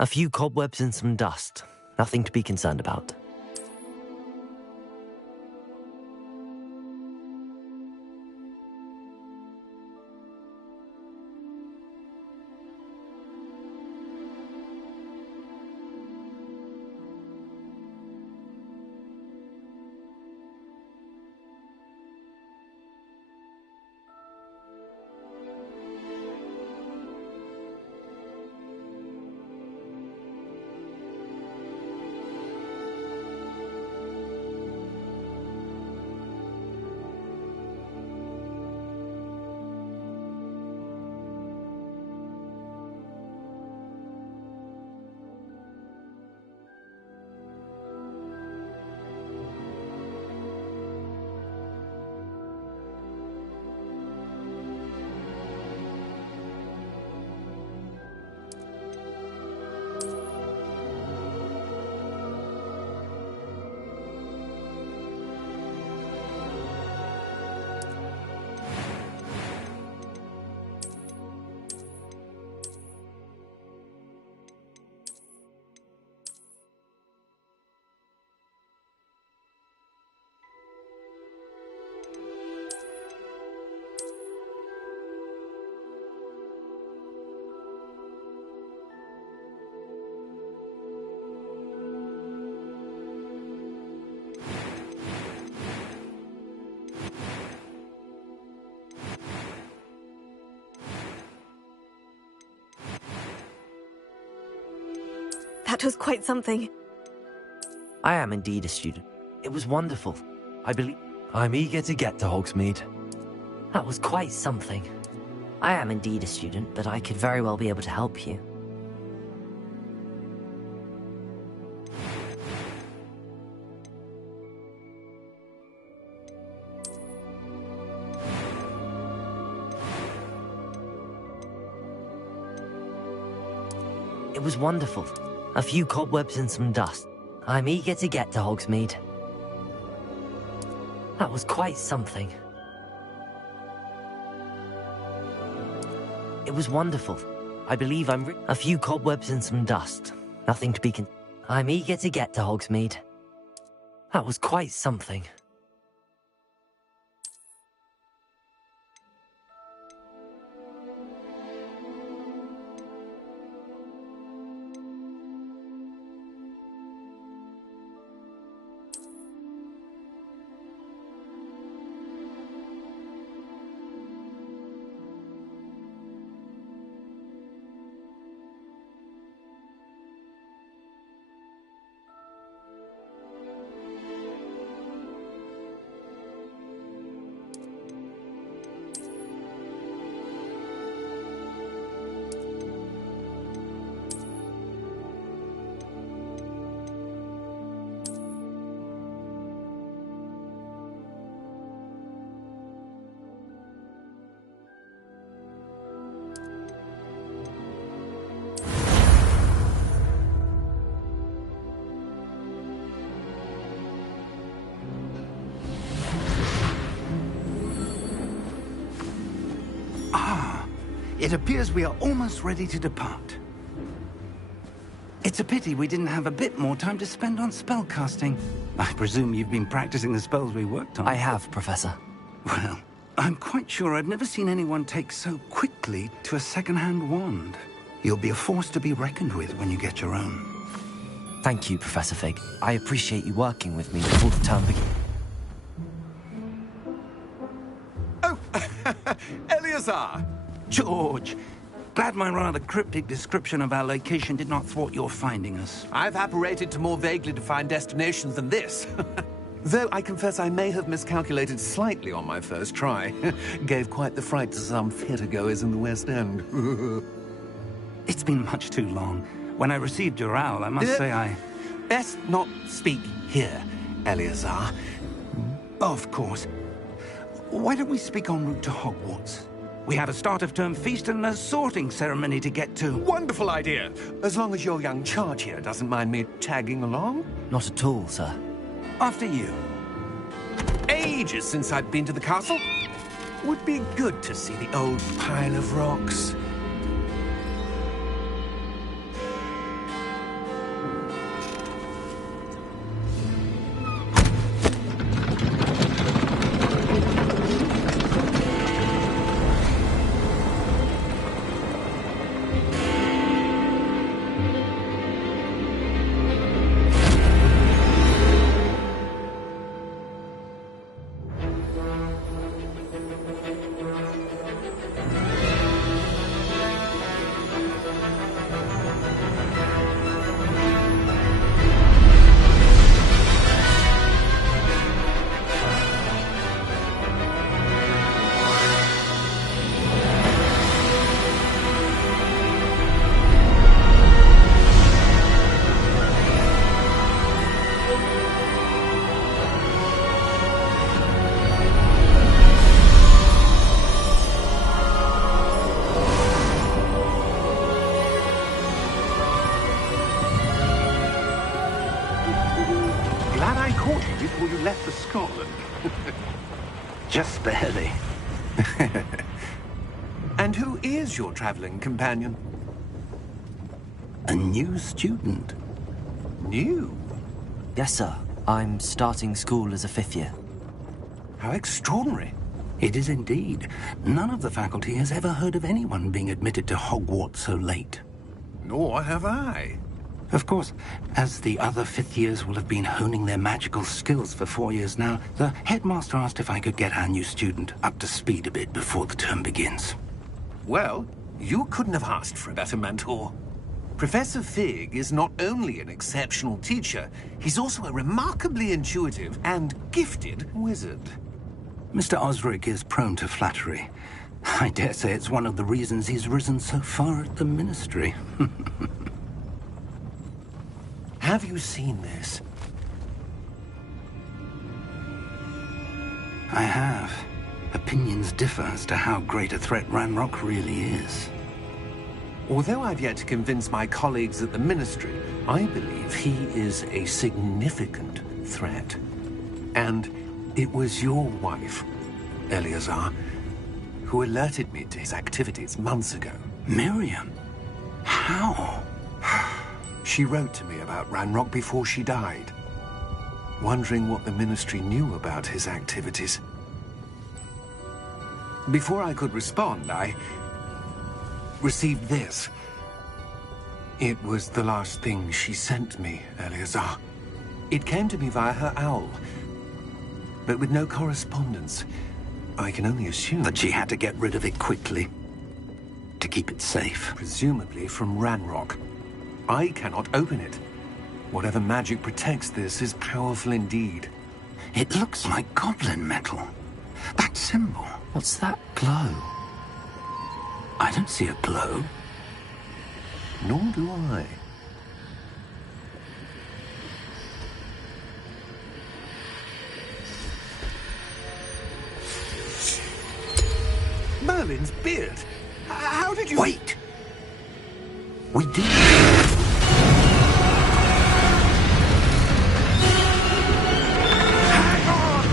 A few cobwebs and some dust. Nothing to be concerned about. That was quite something. I am indeed a student. It was wonderful. I believe... I'm eager to get to Hogsmeade. That was quite something. I am indeed a student, but I could very well be able to help you. It was wonderful. A few cobwebs and some dust. I'm eager to get to Hogsmeade. That was quite something. It was wonderful. I believe a few cobwebs and some dust. Nothing to be I'm eager to get to Hogsmeade. That was quite something. It appears we are almost ready to depart. It's a pity we didn't have a bit more time to spend on spellcasting. I presume you've been practicing the spells we worked on. I have, Professor. Well, I'm quite sure I've never seen anyone take so quickly to a second-hand wand. You'll be a force to be reckoned with when you get your own. Thank you, Professor Fig. I appreciate you working with me before the term begins. Oh, Eleazar! George, glad my rather cryptic description of our location did not thwart your finding us. I've apparated to more vaguely defined destinations than this. Though I confess I may have miscalculated slightly on my first try. Gave quite the fright to some theatre-goers in the West End. It's been much too long. When I received your owl, I must say I... Best not speak here, Eleazar. Of course. Why don't we speak en route to Hogwarts? We have a start-of-term feast and a sorting ceremony to get to. Wonderful idea! As long as your young charge here doesn't mind me tagging along. Not at all, sir. After you. Ages since I've been to the castle. Would be good to see the old pile of rocks. Glad I caught you before you left for Scotland. Just barely. And who is your traveling companion? A new student. New? Yes, sir. I'm starting school as a 5th year. How extraordinary. It is indeed. None of the faculty has ever heard of anyone being admitted to Hogwarts so late. Nor have I. Of course, as the other 5th years will have been honing their magical skills for 4 years now, the headmaster asked if I could get our new student up to speed a bit before the term begins. Well, you couldn't have asked for a better mentor. Professor Fig is not only an exceptional teacher, he's also a remarkably intuitive and gifted wizard. Mr. Osric is prone to flattery. I dare say it's one of the reasons he's risen so far at the Ministry. Have you seen this? I have. Opinions differ as to how great a threat Ranrock really is. Although I've yet to convince my colleagues at the Ministry, I believe he is a significant threat. And it was your wife, Eleazar, who alerted me to his activities months ago. Miriam? How? She wrote to me about Ranrock before she died, wondering what the Ministry knew about his activities. Before I could respond, I received this. It was the last thing she sent me, Eleazar. It came to me via her owl, but with no correspondence. I can only assume That she had to get rid of it quickly, to keep it safe. presumably from Ranrock. I cannot open it. Whatever magic protects this is powerful indeed. It looks like goblin metal. That symbol. What's that glow? I don't see a glow. Nor do I. Merlin's beard? How did you... Wait! We did. Hang on!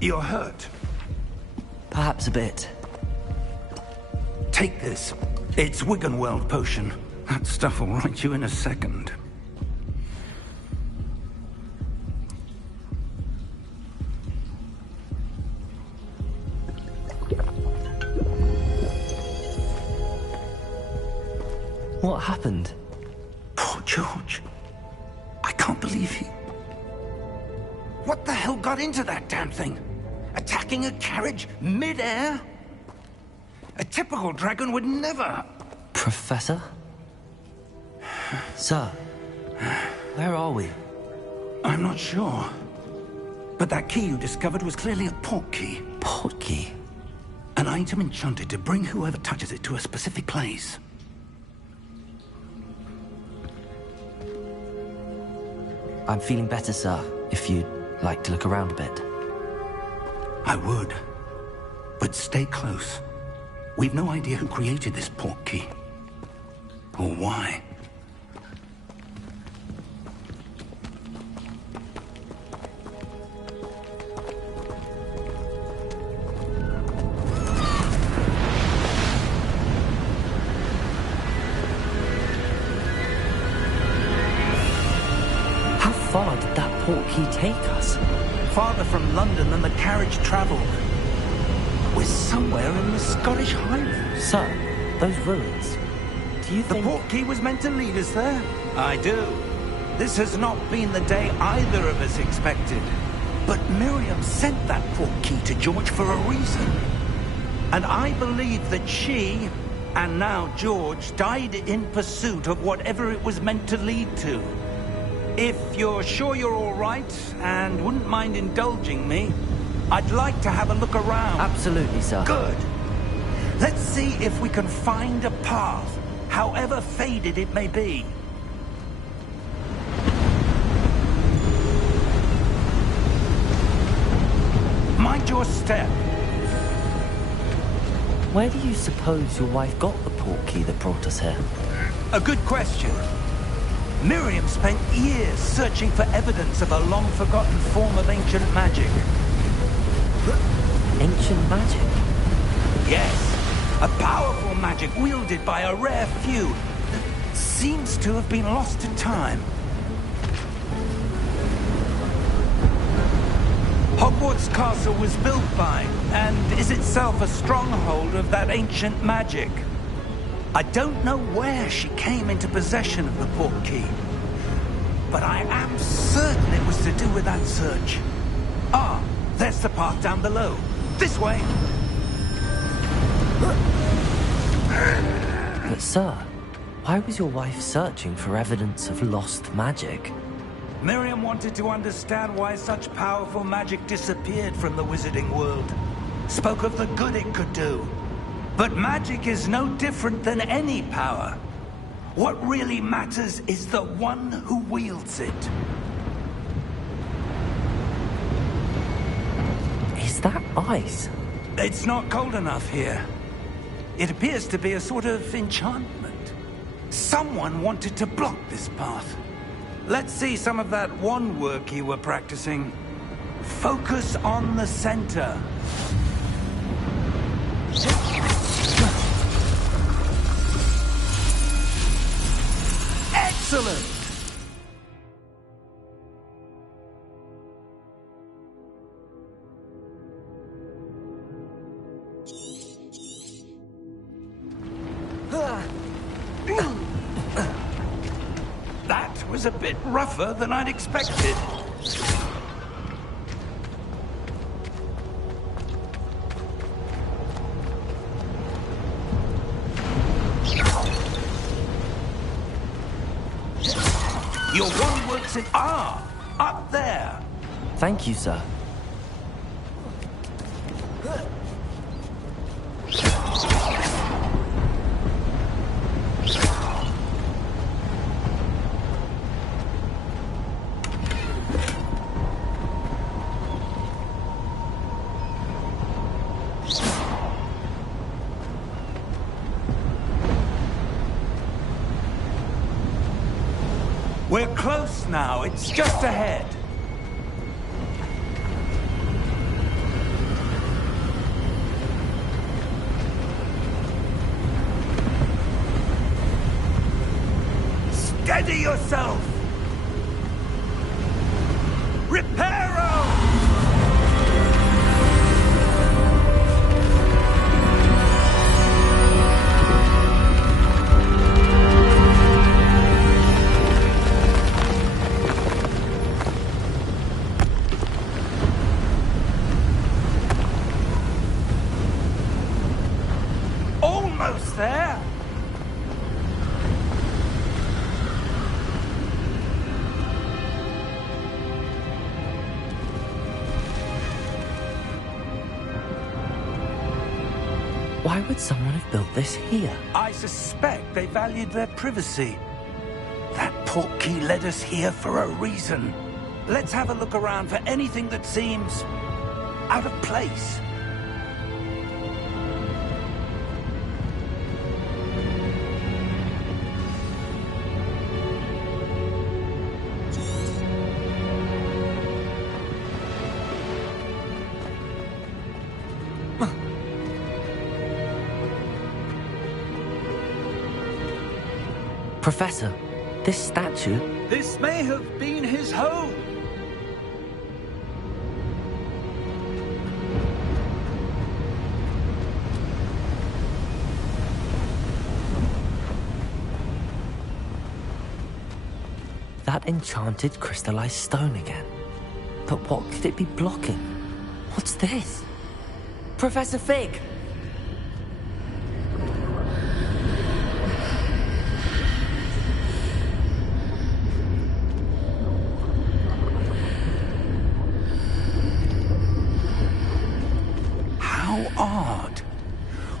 You're hurt. Perhaps a bit. Take this. It's Wiggenweld potion. That stuff will right you in a second. What happened? Poor George. I can't believe he... What the hell got into that damn thing? Attacking a carriage mid-air? A typical dragon would never... Professor? Sir, where are we? I'm not sure. But that key you discovered was clearly a port key. Port key? An item enchanted to bring whoever touches it to a specific place. I'm feeling better, sir, if you'd like to look around a bit. I would. But stay close. We've no idea who created this port key. Or why. How far did that port key take us? Farther from London than the carriage travelled. We're somewhere in the Scottish Highlands. Sir, those ruins. Do you The think... port key was meant to lead us there? I do. This has not been the day either of us expected. But Miriam sent that port key to George for a reason. And I believe that she, and now George, died in pursuit of whatever it was meant to lead to. If you're sure you're all right, and wouldn't mind indulging me, I'd like to have a look around. Absolutely, sir. Good. Let's see if we can find a path, however faded it may be. Mind your step. Where do you suppose your wife got the port key that brought us here? A good question. Miriam spent years searching for evidence of a long-forgotten form of ancient magic. Ancient magic? Yes, a powerful magic wielded by a rare few that seems to have been lost to time. Hogwarts Castle was built by, and is itself a stronghold of that ancient magic. I don't know where she came into possession of the port key, but I am certain it was to do with that search. Ah, there's the path down below. This way. But sir, why was your wife searching for evidence of lost magic? Miriam wanted to understand why such powerful magic disappeared from the wizarding world. Spoke of the good it could do. But magic is no different than any power. What really matters is the one who wields it. Is that ice? It's not cold enough here. It appears to be a sort of enchantment. Someone wanted to block this path. Let's see some of that wand work you were practicing. Focus on the center. Excellent! That was a bit rougher than I'd expected. Your wand works in... Ah! Up there! Thank you, sir. We're close now. It's just ahead. Steady yourself! Reparo! Almost there! Why would someone have built this here? I suspect they valued their privacy. That portkey led us here for a reason. Let's have a look around for anything that seems out of place. Professor, this statue... This may have been his home. That enchanted crystallized stone again. But what could it be blocking? What's this? Professor Fig! How odd.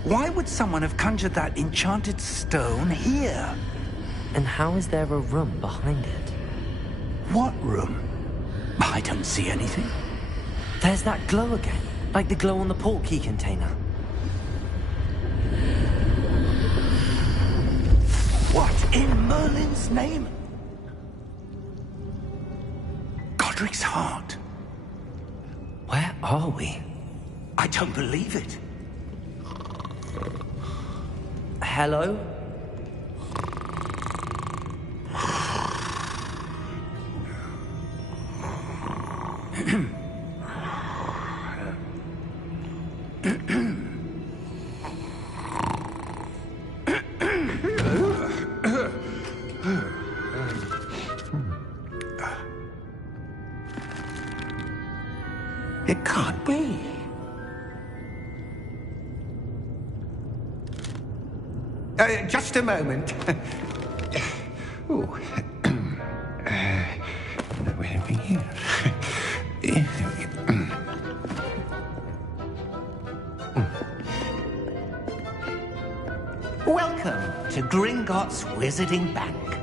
Why would someone have conjured that enchanted stone here? And how is there a room behind it? What room? I don't see anything. There's that glow again, like the glow on the portkey container. What in Merlin's name? Godric's heart. Where are we? I don't believe it. Hello? It can't be. Just a moment. Oh. Where are we here? Welcome to Gringotts Wizarding Bank.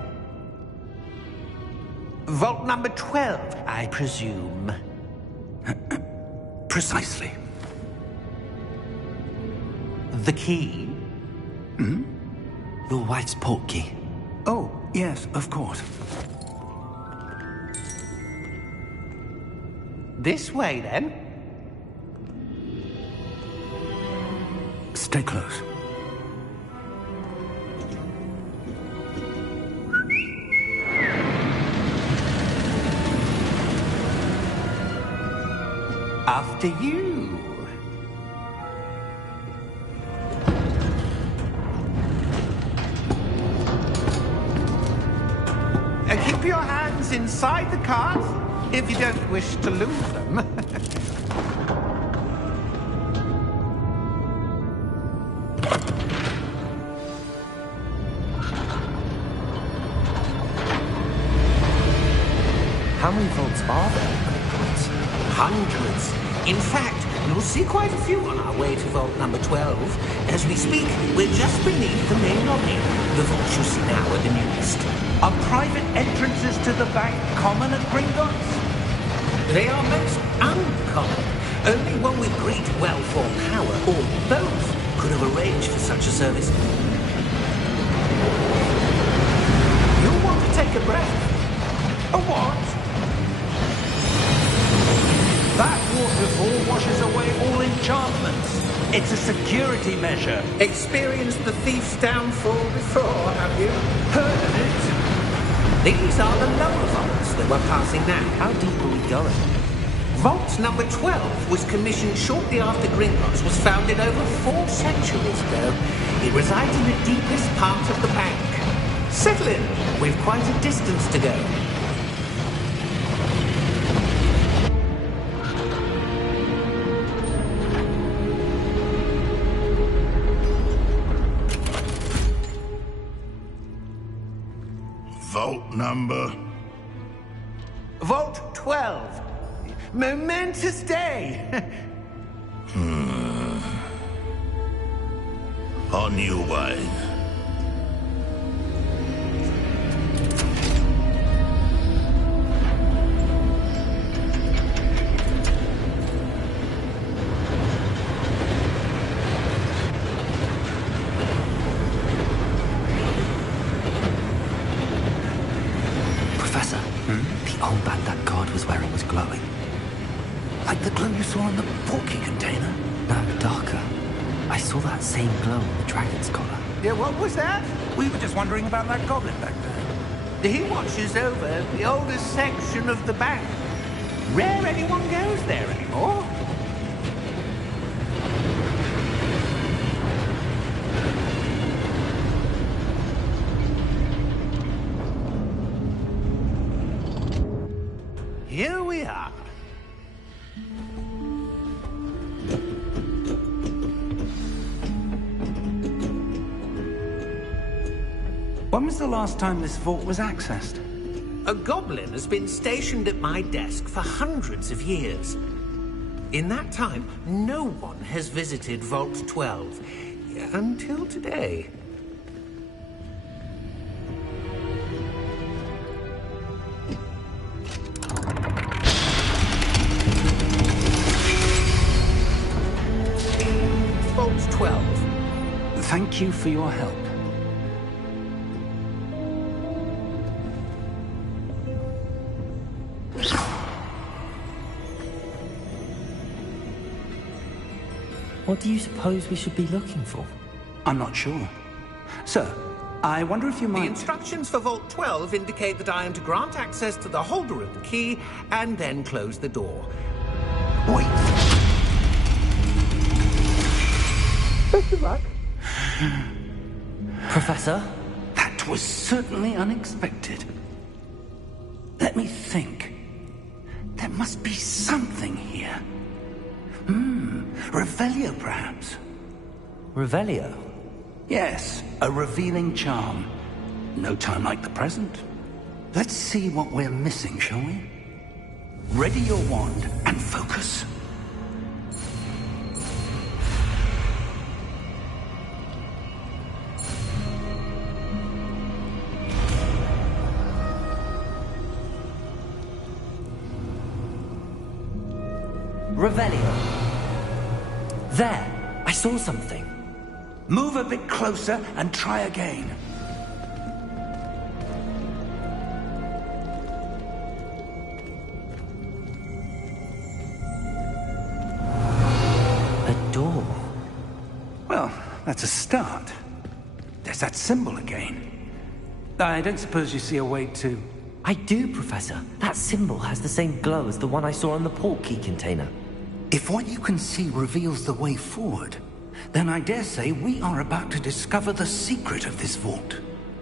Vault number 12, I presume. Precisely. The key? Your wife's portkey. Oh, yes, of course. This way, then. Stay close. After you. Keep your hands inside the cart if you don't wish to lose them. How many vaults are there? Hundreds. In fact, you'll see quite a few on our way to vault number 12. As we speak, we're just beneath the main lobby. The vaults you see now are the newest. Are private entrances to the bank common at Gringotts? They are most uncommon. Only one with great wealth or power, or both, could have arranged for such a service. You'll want to take a breath. A what? That waterfall washes away all enchantments. It's a security measure. Experienced the thief's downfall before, have you? Heard of it? These are the lower vaults that we're passing now. How deep are we going? Vault number 12 was commissioned shortly after Gringotts was founded over 4 centuries ago. It resides in the deepest part of the bank. Settle in. We've quite a distance to go. Vault number? Vault 12. Momentous day. On your way. Professor, the armband that guard was wearing was glowing. Like the glow you saw on the porky container? No, darker. I saw that same glow on the dragon's collar. Yeah, what was that? We were just wondering about that goblin back there. He watches over the oldest section of the bank. Rare anyone goes there anymore. Here we are. When was the last time this vault was accessed? A goblin has been stationed at my desk for hundreds of years. In that time, no one has visited Vault 12. Until today. Vault 12. Thank you for your help. What do you suppose we should be looking for? I'm not sure. Sir, I wonder if you The might... instructions for Vault 12 indicate that I am to grant access to the holder of the key and then close the door. Wait! Best of luck. Professor? That was certainly unexpected. Let me think. There must be something here. Revelio, perhaps? Revelio? Yes, a revealing charm. No time like the present. Let's see what we're missing, shall we? Ready your wand and focus. Revelio. There! I saw something. Move a bit closer and try again. A door. Well, that's a start. There's that symbol again. I don't suppose you see a way to... I do, Professor. That symbol has the same glow as the one I saw on the port key container. If what you can see reveals the way forward, then I dare say we are about to discover the secret of this vault.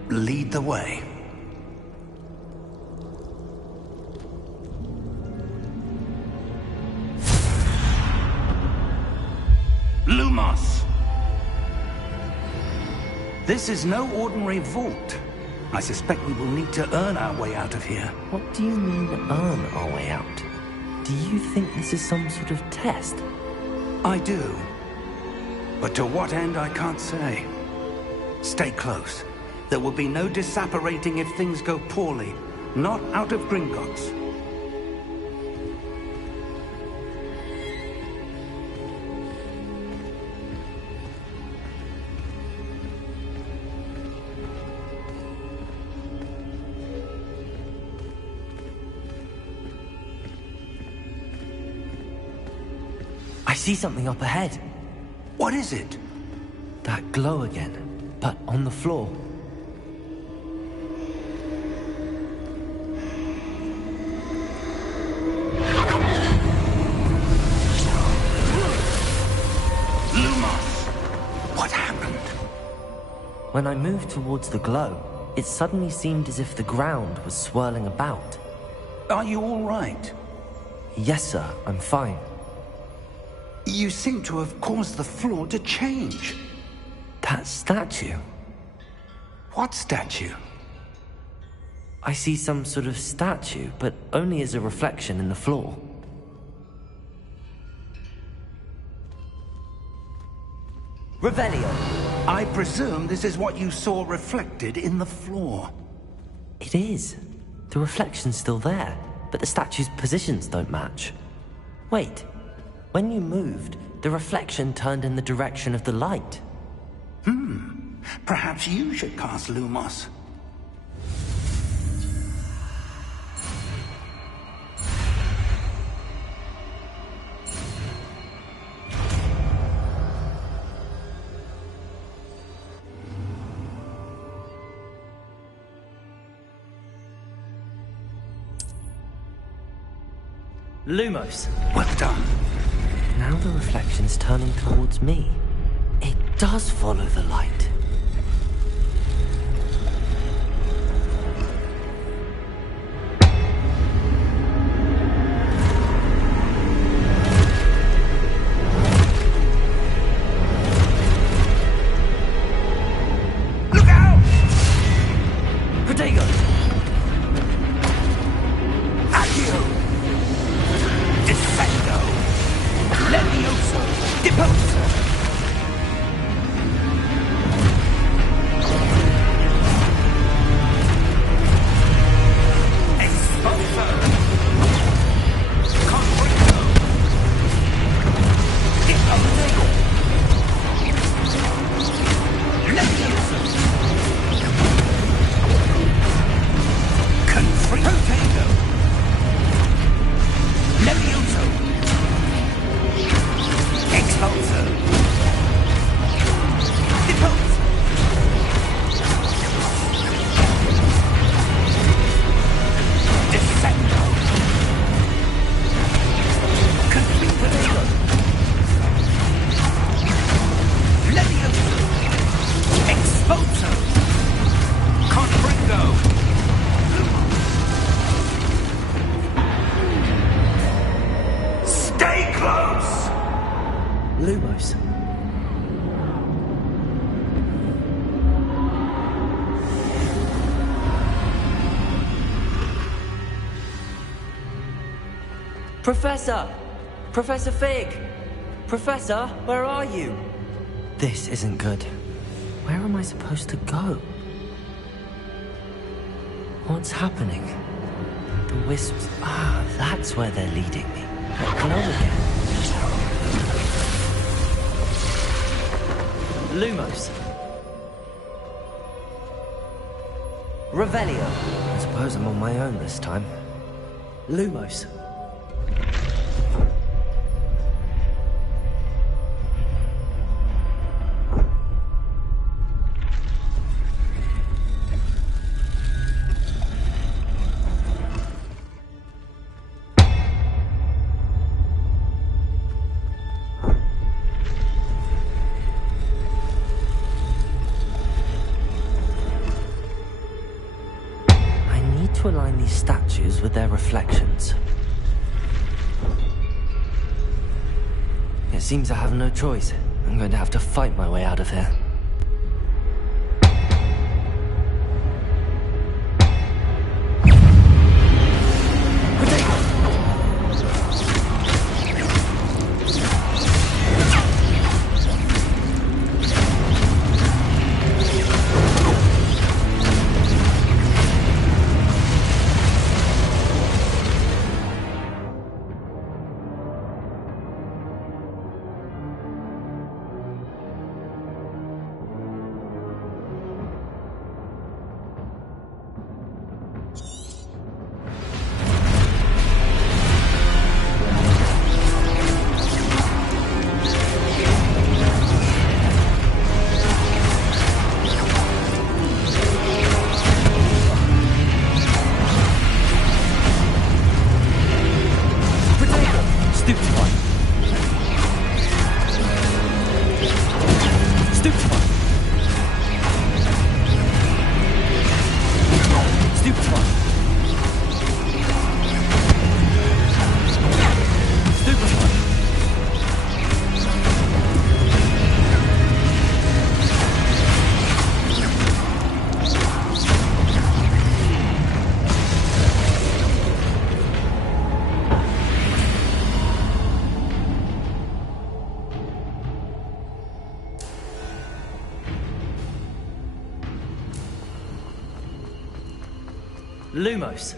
Lead the way. Lumos! This is no ordinary vault. I suspect we will need to earn our way out of here. What do you mean, earn our way out? Do you think this is some sort of test? I do. But to what end, I can't say. Stay close. There will be no disapparating if things go poorly. Not out of Gringotts. I see something up ahead. What is it? That glow again, but on the floor. When I moved towards the glow, it suddenly seemed as if the ground was swirling about. Are you all right? Yes, sir, I'm fine. You seem to have caused the floor to change. That statue? What statue? I see some sort of statue, but only as a reflection in the floor. Revelio! I presume this is what you saw reflected in the floor. It is. The reflection's still there, but the statue's positions don't match. Wait, when you moved, the reflection turned in the direction of the light. Perhaps you should cast Lumos. Lumos! Well done. Now the reflection's turning towards me. It does follow the light. Look out! Protego! Accio! Defendo! Levioso! Deposo! Expulso! Confringo! Deposo! Levioso! Confringo! Levioso! Expulso! Deposo! Defendo! Confringo! Levioso! Expulso! Confringo! Stay close! Lumos. Professor! Professor Fig! Professor, where are you? This isn't good. Where am I supposed to go? What's happening? The wisps... Ah, that's where they're leading me. That glow again. Lumos. Revelio. I suppose I'm on my own this time. Lumos. To align these statues with their reflections. It seems I have no choice. I'm going to have to fight my way out of here. Lumos.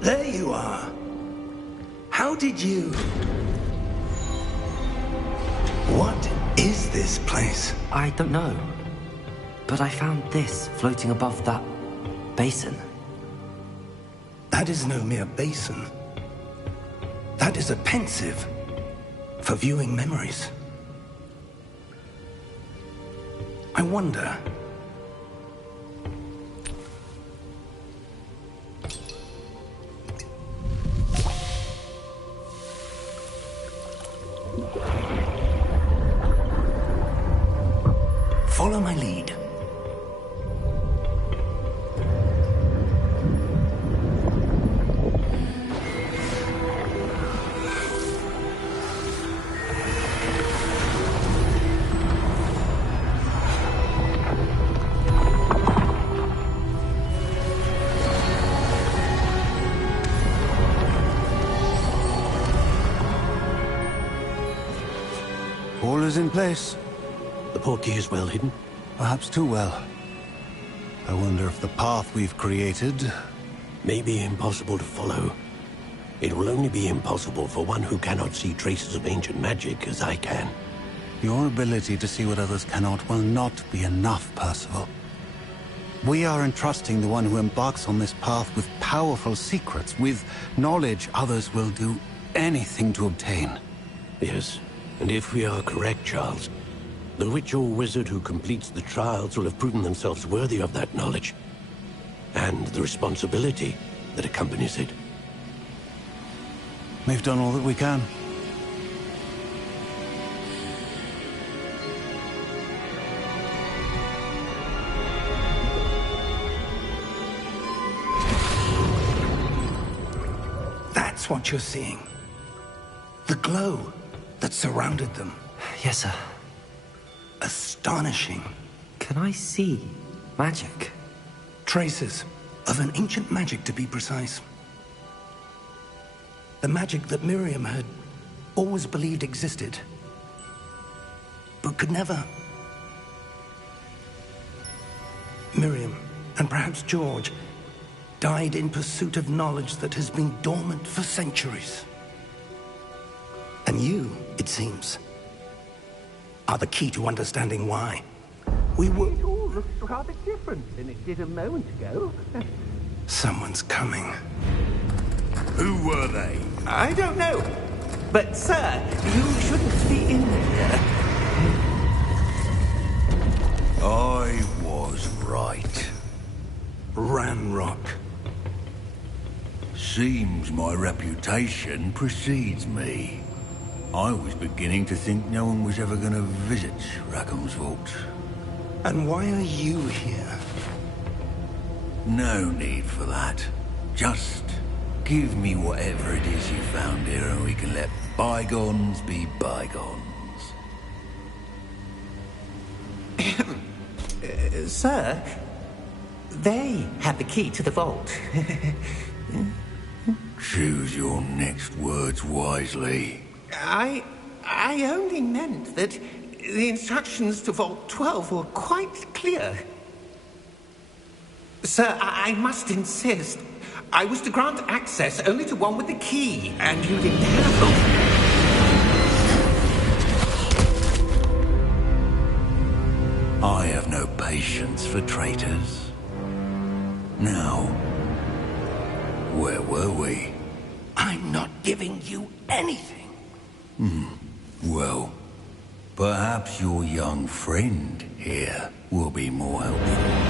There you are. How did you... What is this place? I don't know. But I found this floating above that basin. That is no mere basin. That is a pensive for viewing memories. I wonder... Follow my lead. All is in place. The portkey is well hidden? Perhaps too well. I wonder if the path we've created... May be impossible to follow. It will only be impossible for one who cannot see traces of ancient magic as I can. Your ability to see what others cannot will not be enough, Percival. We are entrusting the one who embarks on this path with powerful secrets, with knowledge others will do anything to obtain. Yes, and if we are correct, Charles, the witch or wizard who completes the trials will have proven themselves worthy of that knowledge, and the responsibility that accompanies it. We've done all that we can. That's what you're seeing. The glow that surrounded them. Yes, sir. Astonishing. Can I see magic? Traces of an ancient magic, to be precise. The magic that Miriam had always believed existed, but could never. Miriam, and perhaps George, died in pursuit of knowledge that has been dormant for centuries. And you, it seems, are the key to understanding why. We were... It all looks rather different than it did a moment ago. Someone's coming. Who were they? I don't know. But, sir, you shouldn't be in here. I was right. Ranrock. Seems my reputation precedes me. I was beginning to think no one was ever going to visit Rackham's vault. And why are you here? No need for that. Just give me whatever it is you found here and we can let bygones be bygones. Sir, they have the key to the vault. Choose your next words wisely. I only meant that the instructions to Vault 12 were quite clear. Sir, I must insist. I was to grant access only to one with the key, and you didn't have them. I have no patience for traitors. Now, where were we? I'm not giving you anything. Well, Perhaps your young friend here will be more helpful.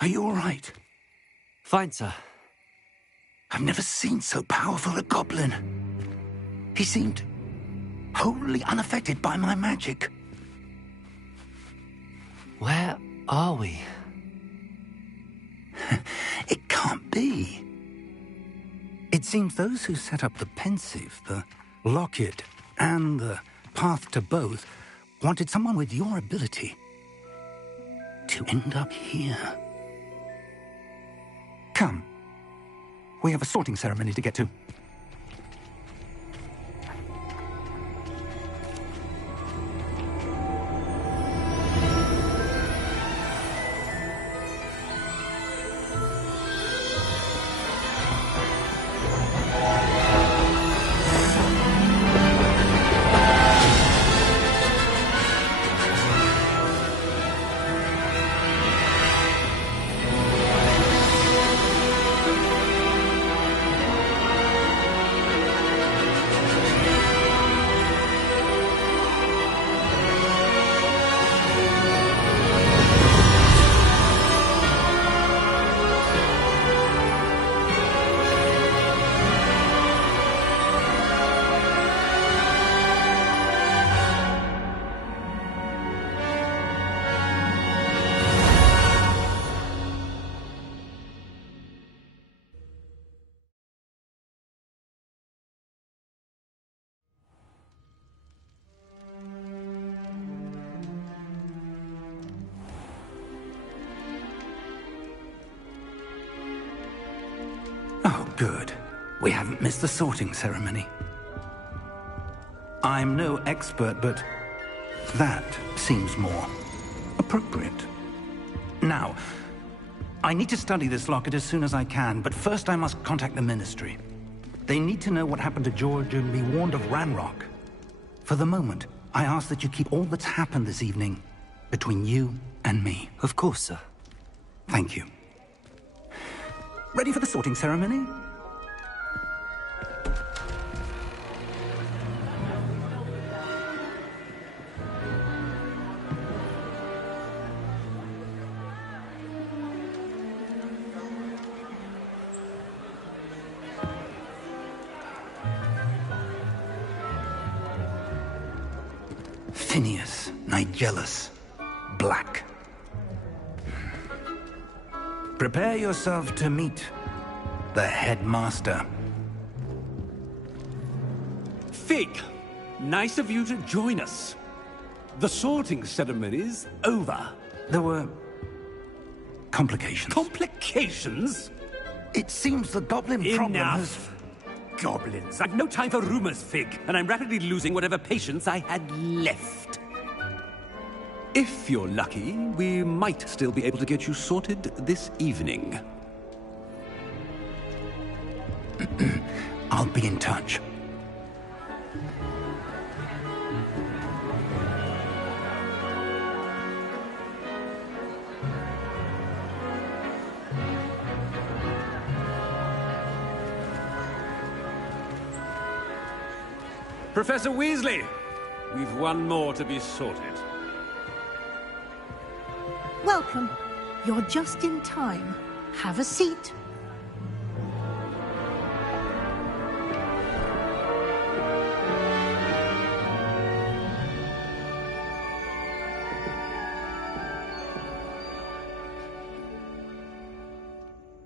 Are you all right? Fine, sir. I've never seen so powerful a goblin. He seemed wholly unaffected by my magic. Where are we? It can't be. It seems those who set up the pensive, the locket, and the path to both wanted someone with your ability to end up here. Come. We have a sorting ceremony to get to. Oh, good. We haven't missed the sorting ceremony. I'm no expert, but that seems more appropriate. Now, I need to study this locket as soon as I can, but first I must contact the Ministry. They need to know what happened to George and be warned of Ranrock. For the moment, I ask that you keep all that's happened this evening between you and me. Of course, sir. Thank you. Ready for the sorting ceremony? Phineas, Nigellus, Black. Prepare yourself to meet the headmaster. Fig, nice of you to join us. The sorting ceremony's over. There were complications. Complications? It seems the goblin problem has... Enough. Goblins. I've no time for rumors, Fig, and I'm rapidly losing whatever patience I had left. If you're lucky, we might still be able to get you sorted this evening. I'll be in touch. Professor Weasley, we've one more to be sorted. Welcome. You're just in time. Have a seat.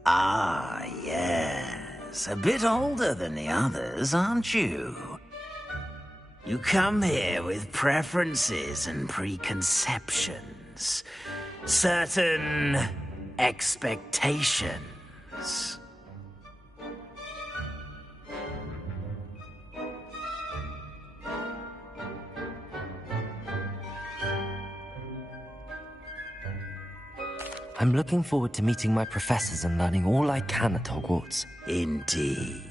Ah, yes. A bit older than the others, aren't you? You come here with preferences and preconceptions. Certain expectations. I'm looking forward to meeting my professors and learning all I can at Hogwarts. Indeed.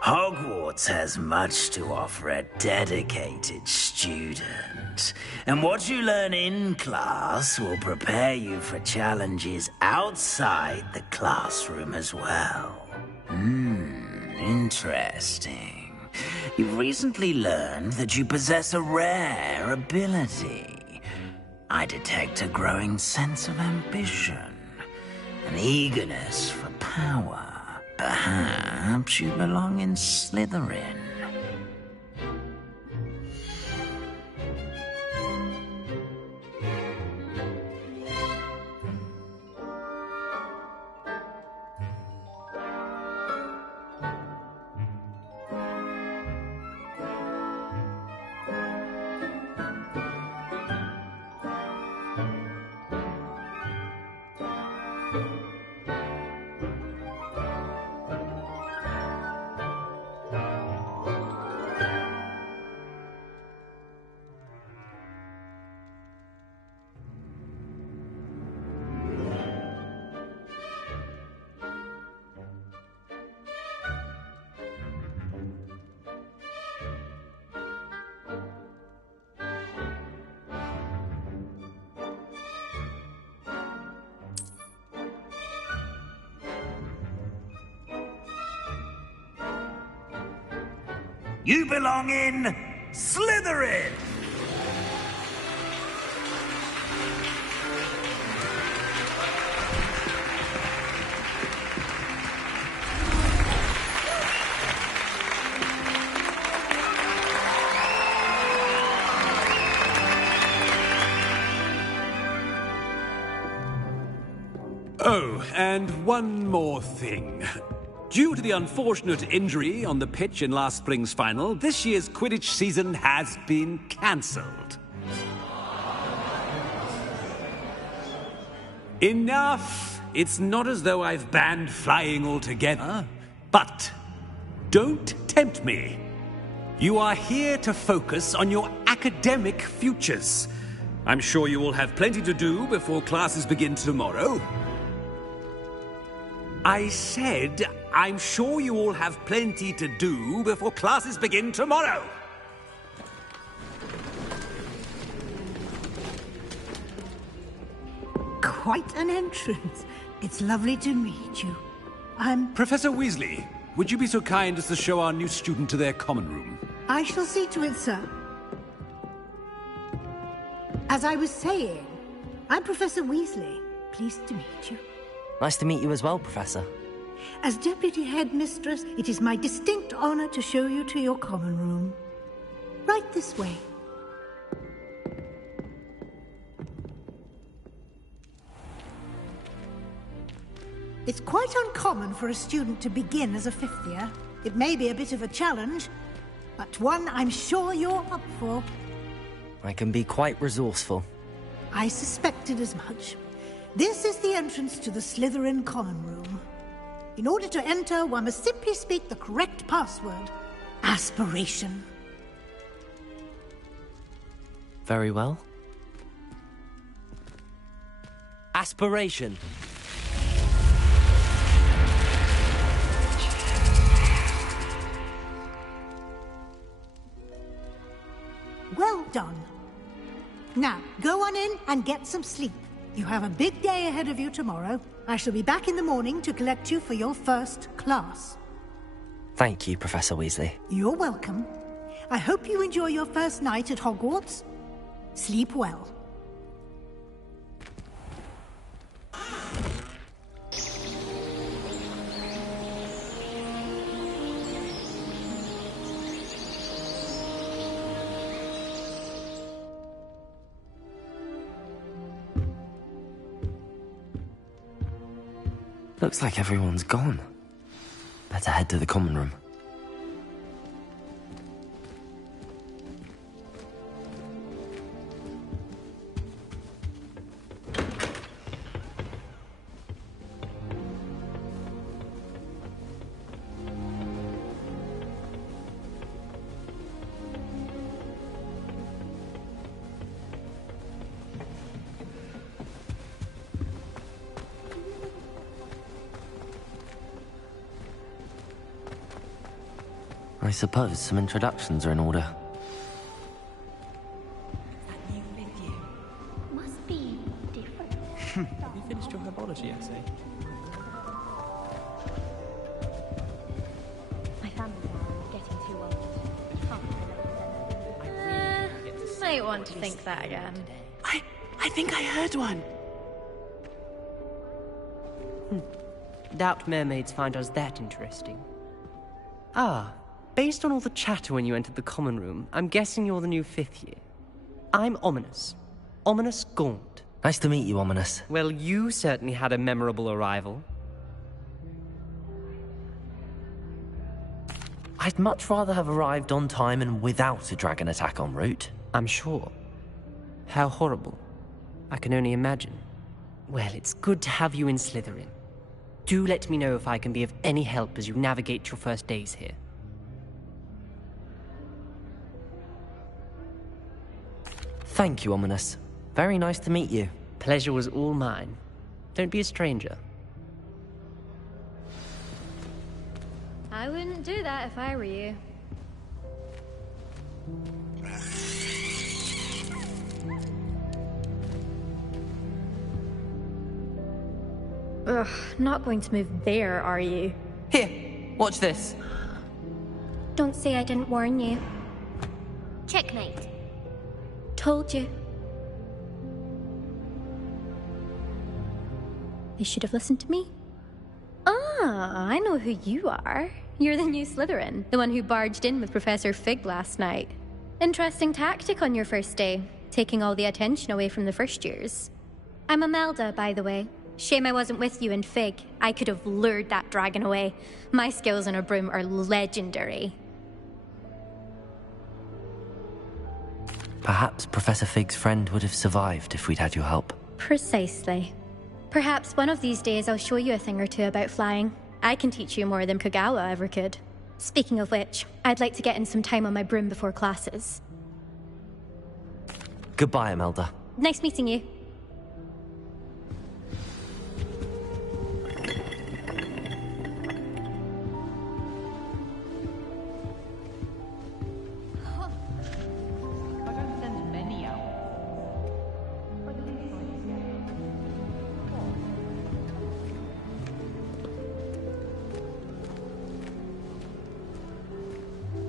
Hogwarts has much to offer a dedicated student. And what you learn in class will prepare you for challenges outside the classroom as well. Interesting. You've recently learned that you possess a rare ability. I detect a growing sense of ambition, an eagerness for power. Perhaps you belong in Slytherin. You belong in Slytherin! Oh, and one more thing. Due to the unfortunate injury on the pitch in last spring's final, this year's Quidditch season has been cancelled. Enough! It's not as though I've banned flying altogether. But don't tempt me. You are here to focus on your academic futures. I'm sure you will have plenty to do before classes begin tomorrow. I said, I'm sure you all have plenty to do before classes begin tomorrow. Quite an entrance. It's lovely to meet you. I'm... Professor Weasley, would you be so kind as to show our new student to their common room? I shall see to it, sir. As I was saying, I'm Professor Weasley. Pleased to meet you. Nice to meet you as well, Professor. As Deputy Headmistress, it is my distinct honor to show you to your common room. Right this way. It's quite uncommon for a student to begin as a fifth year. It may be a bit of a challenge, but one I'm sure you're up for. I can be quite resourceful. I suspected as much. This is the entrance to the Slytherin common room. In order to enter, one must simply speak the correct password. Aspiration. Very well. Aspiration. Well done. Now, go on in and get some sleep. You have a big day ahead of you tomorrow. I shall be back in the morning to collect you for your first class. Thank you, Professor Weasley. You're welcome. I hope you enjoy your first night at Hogwarts. Sleep well. Looks like everyone's gone. Better head to the common room. I suppose some introductions are in order. Must be different. Have you finished your herbology essay? My family are getting too old. Might want to think that again. I think I heard one. Doubt mermaids find us that interesting. Ah, based on all the chatter when you entered the common room, I'm guessing you're the new 5th year. I'm Ominous. Ominous Gaunt. Nice to meet you, Ominous. Well, you certainly had a memorable arrival. I'd much rather have arrived on time and without a dragon attack en route. I'm sure. How horrible. I can only imagine. Well, it's good to have you in Slytherin. Do let me know if I can be of any help as you navigate your first days here. Thank you, Ominous. Very nice to meet you. Pleasure was all mine. Don't be a stranger. I wouldn't do that if I were you. Ugh, not going to move there, are you? Here, watch this. Don't say I didn't warn you. Checkmate. Told you. You should have listened to me. Ah, I know who you are. You're the new Slytherin, the one who barged in with Professor Fig last night. Interesting tactic on your first day, taking all the attention away from the first years. I'm Imelda, by the way. Shame I wasn't with you in Fig. I could have lured that dragon away. My skills on a broom are legendary. Perhaps Professor Fig's friend would have survived if we'd had your help. Precisely. Perhaps one of these days I'll show you a thing or two about flying. I can teach you more than Kagawa ever could. Speaking of which, I'd like to get in some time on my broom before classes. Goodbye, Imelda. Nice meeting you.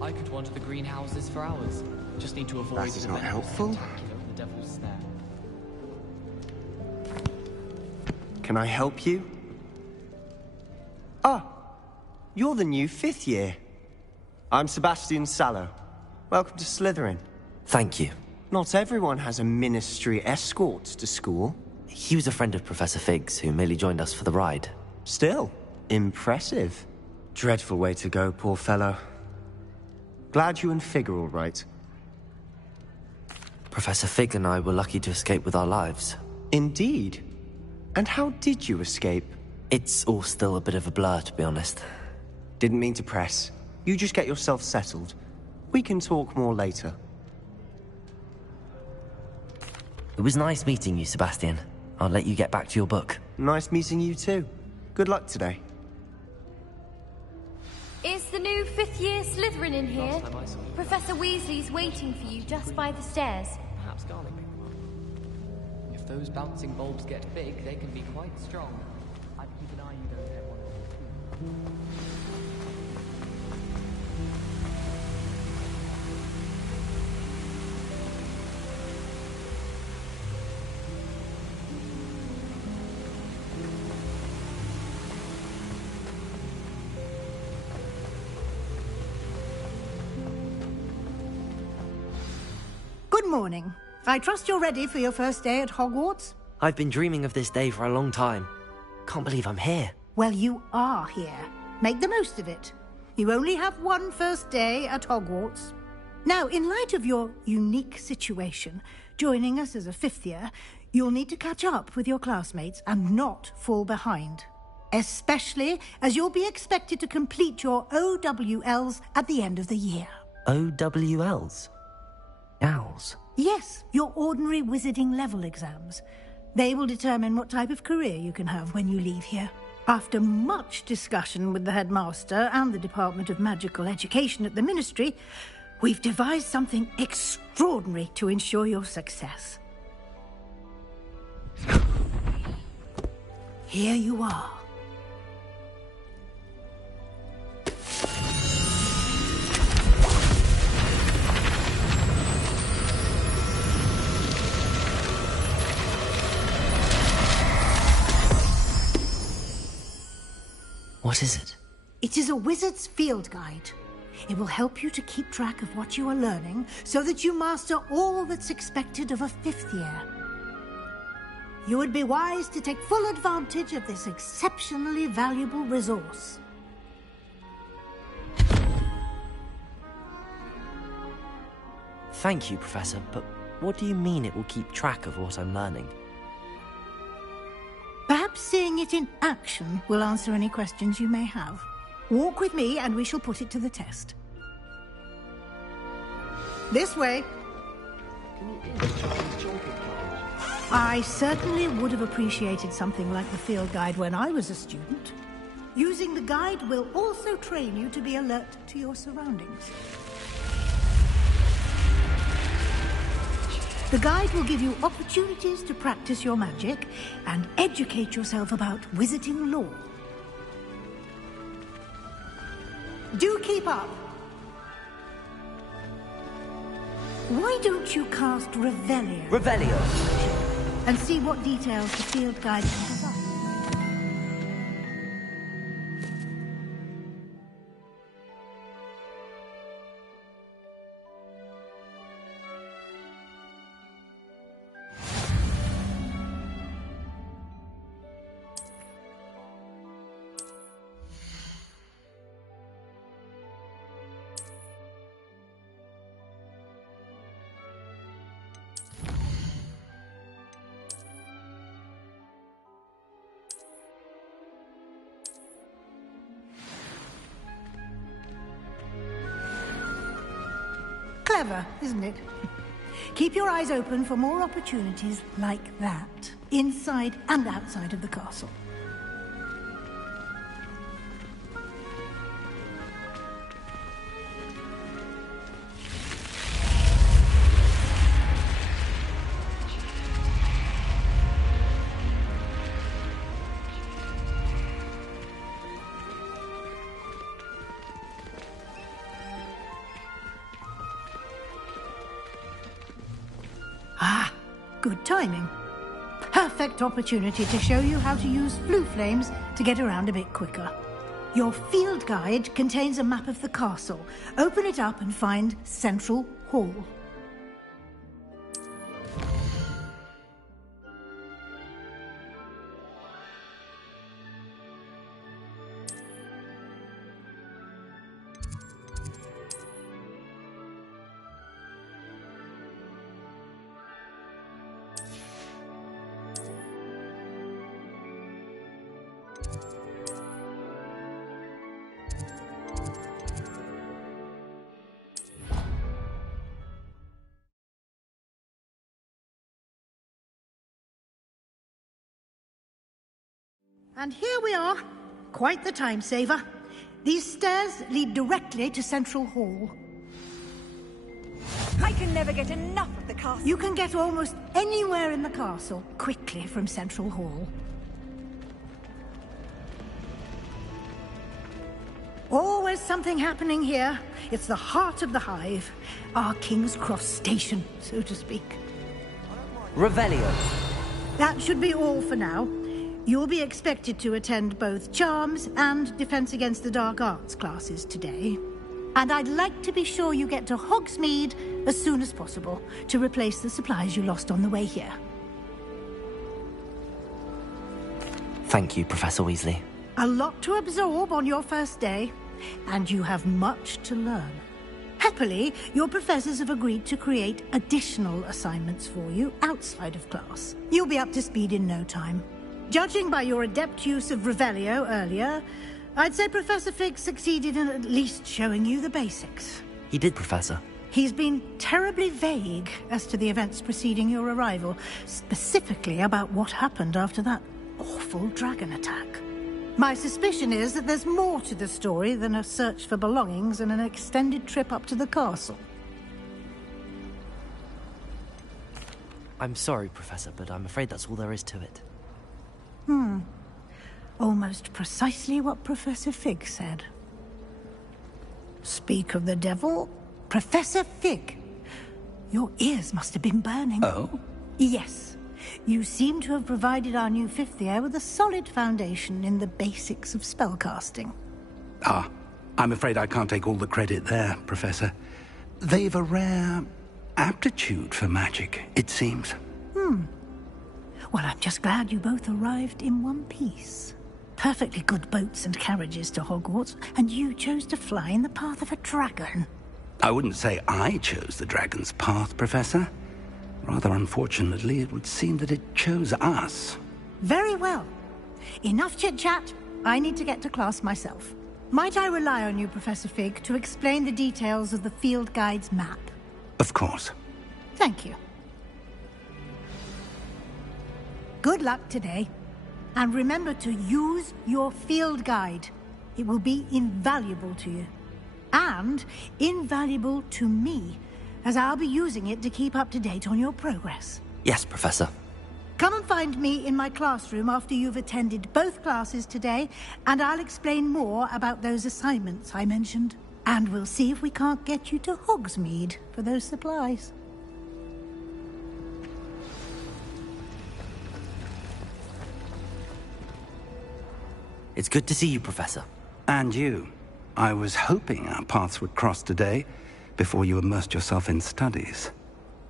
I could wander the greenhouses for hours. Just need to avoid That is not helpful. The devil's snare. Can I help you? Ah, you're the new 5th year. I'm Sebastian Sallow. Welcome to Slytherin. Thank you. Not everyone has a ministry escort to school. He was a friend of Professor Fig's who merely joined us for the ride. Still, impressive. Dreadful way to go, poor fellow. Glad you and Fig are all right. Professor Fig and I were lucky to escape with our lives. Indeed. And how did you escape? It's all still a bit of a blur, to be honest. Didn't mean to press. You just get yourself settled. We can talk more later. It was nice meeting you, Sebastian. I'll let you get back to your book. Nice meeting you too. Good luck today. Is the new 5th year Slytherin in here? Professor Weasley's waiting for you just by the stairs. Perhaps garlic. If those bouncing bulbs get big, they can be quite strong. I'd keep an eye you don't get one. Good morning. I trust you're ready for your first day at Hogwarts? I've been dreaming of this day for a long time. Can't believe I'm here. Well, you are here. Make the most of it. You only have one first day at Hogwarts. Now, in light of your unique situation, joining us as a fifth year, you'll need to catch up with your classmates and not fall behind. Especially as you'll be expected to complete your OWLs at the end of the year. OWLs? Owls? Yes, your ordinary wizarding level exams. They will determine what type of career you can have when you leave here. After much discussion with the headmaster and the Department of Magical Education at the Ministry, we've devised something extraordinary to ensure your success. Here you are. What is it? It is a wizard's field guide. It will help you to keep track of what you are learning so that you master all that's expected of a fifth year. You would be wise to take full advantage of this exceptionally valuable resource. Thank you, Professor, but what do you mean it will keep track of what I'm learning? Perhaps seeing it in action will answer any questions you may have. Walk with me and we shall put it to the test. This way. I certainly would have appreciated something like the field guide when I was a student. Using the guide will also train you to be alert to your surroundings. The guide will give you opportunities to practice your magic and educate yourself about wizarding lore. Do keep up. Why don't you cast Revelio? Revelio. And see what details the field guide can provide. Clever, isn't it? Keep your eyes open for more opportunities like that, inside and outside of the castle. Ah, good timing. Perfect opportunity to show you how to use flue flames to get around a bit quicker. Your field guide contains a map of the castle. Open it up and find Central Hall. And here we are. Quite the time saver. These stairs lead directly to Central Hall. I can never get enough of the castle. You can get almost anywhere in the castle quickly from Central Hall. Always something happening here. It's the heart of the Hive. Our King's Cross station, so to speak. Revelio. That should be all for now. You'll be expected to attend both Charms and Defense Against the Dark Arts classes today. And I'd like to be sure you get to Hogsmeade as soon as possible to replace the supplies you lost on the way here. Thank you, Professor Weasley. A lot to absorb on your first day, and you have much to learn. Happily, your professors have agreed to create additional assignments for you outside of class. You'll be up to speed in no time. Judging by your adept use of Revelio earlier, I'd say Professor Fig succeeded in at least showing you the basics. He did, Professor. He's been terribly vague as to the events preceding your arrival, specifically about what happened after that awful dragon attack. My suspicion is that there's more to the story than a search for belongings and an extended trip up to the castle. I'm sorry, Professor, but I'm afraid that's all there is to it. Almost precisely what Professor Fig said. Speak of the devil, Professor Fig. Your ears must have been burning. Oh? Yes. You seem to have provided our new fifth year with a solid foundation in the basics of spellcasting. Ah, I'm afraid I can't take all the credit there, Professor. They've a rare aptitude for magic, it seems. Well, I'm just glad you both arrived in one piece. Perfectly good boats and carriages to Hogwarts, and you chose to fly in the path of a dragon. I wouldn't say I chose the dragon's path, Professor. Rather unfortunately, it would seem that it chose us. Very well. Enough chit-chat. I need to get to class myself. Might I rely on you, Professor Fig, to explain the details of the field guide's map? Of course. Thank you. Good luck today. And remember to use your field guide. It will be invaluable to you. And invaluable to me, as I'll be using it to keep up to date on your progress. Yes, Professor. Come and find me in my classroom after you've attended both classes today, and I'll explain more about those assignments I mentioned. And we'll see if we can't get you to Hogsmeade for those supplies. It's good to see you, Professor. And you. I was hoping our paths would cross today, before you immersed yourself in studies.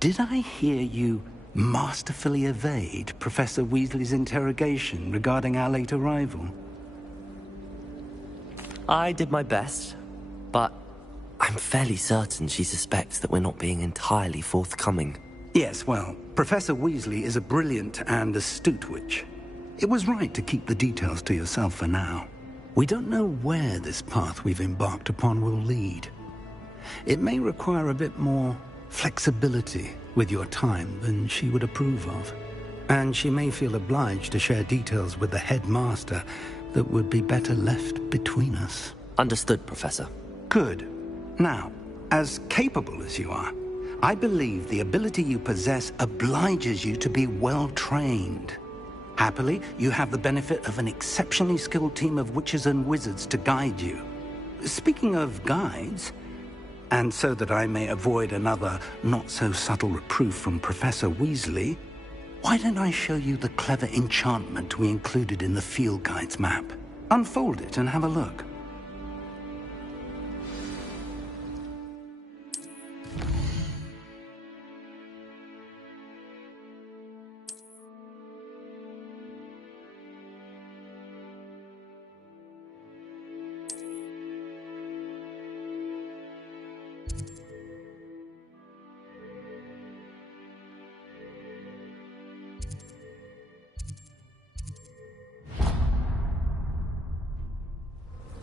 Did I hear you masterfully evade Professor Weasley's interrogation regarding our late arrival? I did my best, but I'm fairly certain she suspects that we're not being entirely forthcoming. Yes, well, Professor Weasley is a brilliant and astute witch. It was right to keep the details to yourself for now. We don't know where this path we've embarked upon will lead. It may require a bit more flexibility with your time than she would approve of. And she may feel obliged to share details with the headmaster that would be better left between us. Understood, Professor. Good. Now, as capable as you are, I believe the ability you possess obliges you to be well trained. Happily, you have the benefit of an exceptionally skilled team of witches and wizards to guide you. Speaking of guides, and so that I may avoid another not-so-subtle reproof from Professor Weasley, why don't I show you the clever enchantment we included in the field guide's map? Unfold it and have a look.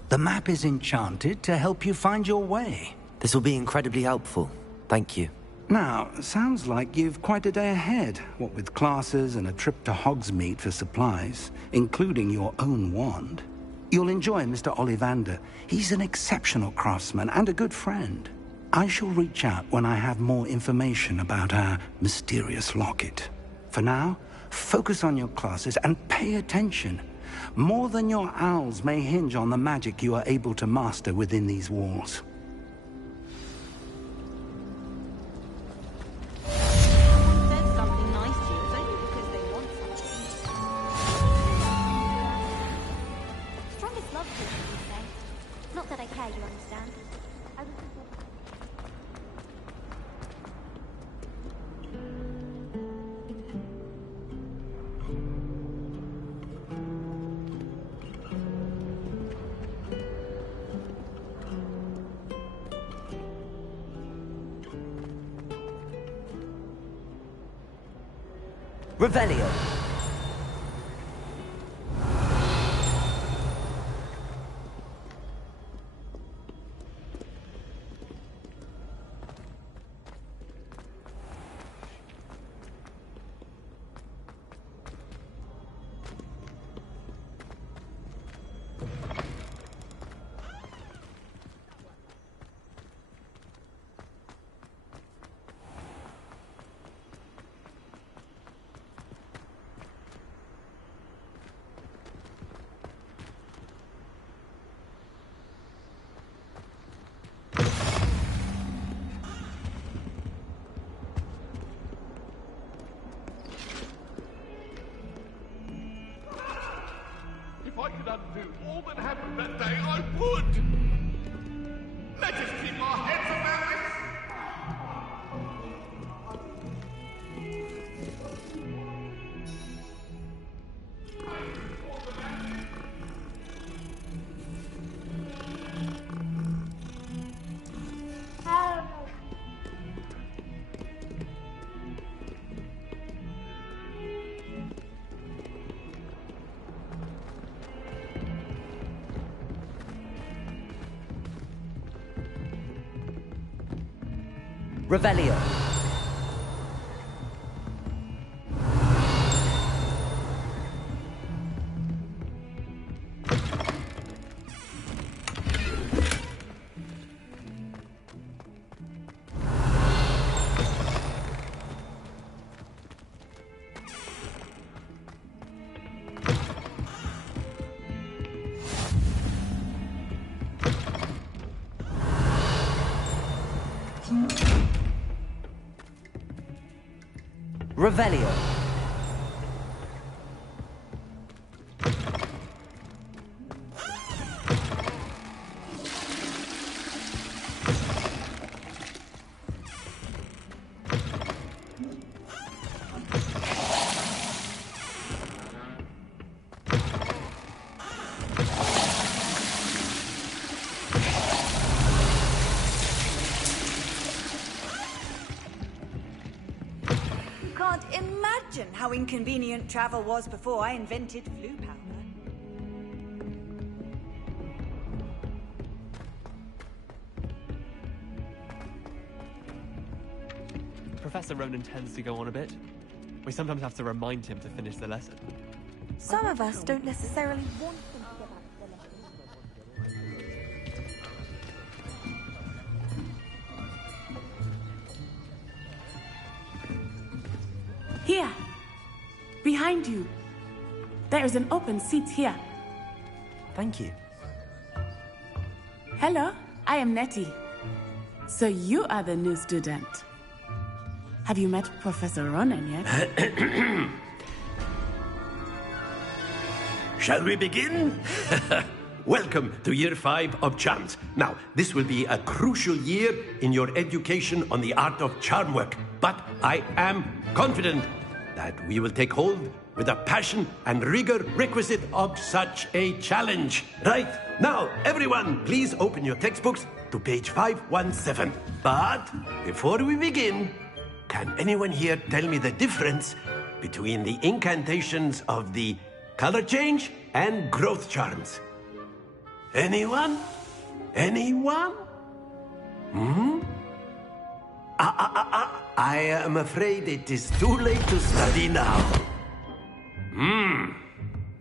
The map is enchanted to help you find your way. This will be incredibly helpful. Thank you. Now, sounds like you've quite a day ahead, what with classes and a trip to Hogsmeade for supplies, including your own wand. You'll enjoy Mr. Ollivander. He's an exceptional craftsman and a good friend. I shall reach out when I have more information about our mysterious locket. For now, focus on your classes and pay attention. More than your owls may hinge on the magic you are able to master within these walls. Strongest love potion, you say? Not that I care, you understand. I was Revelio. If I could undo all that happened that day, I would! Let us keep our heads about this! Revelio. Revelio. Can't imagine how inconvenient travel was before I invented flu powder. Professor Ronan tends to go on a bit. We sometimes have to remind him to finish the lesson. Some of us don't necessarily want them to get back to the lesson. Here. Behind you. There is an open seat here. Thank you. Hello, I am Nettie. So you are the new student. Have you met Professor Ronan yet? Shall we begin? Welcome to Year 5 of Charms. Now, this will be a crucial year in your education on the art of charm work, but I am confident that we will take hold with the passion and rigor requisite of such a challenge. Right, now, everyone, please open your textbooks to page 517. But before we begin, can anyone here tell me the difference between the incantations of the color change and growth charms? Anyone? Anyone? I am afraid it is too late to study now.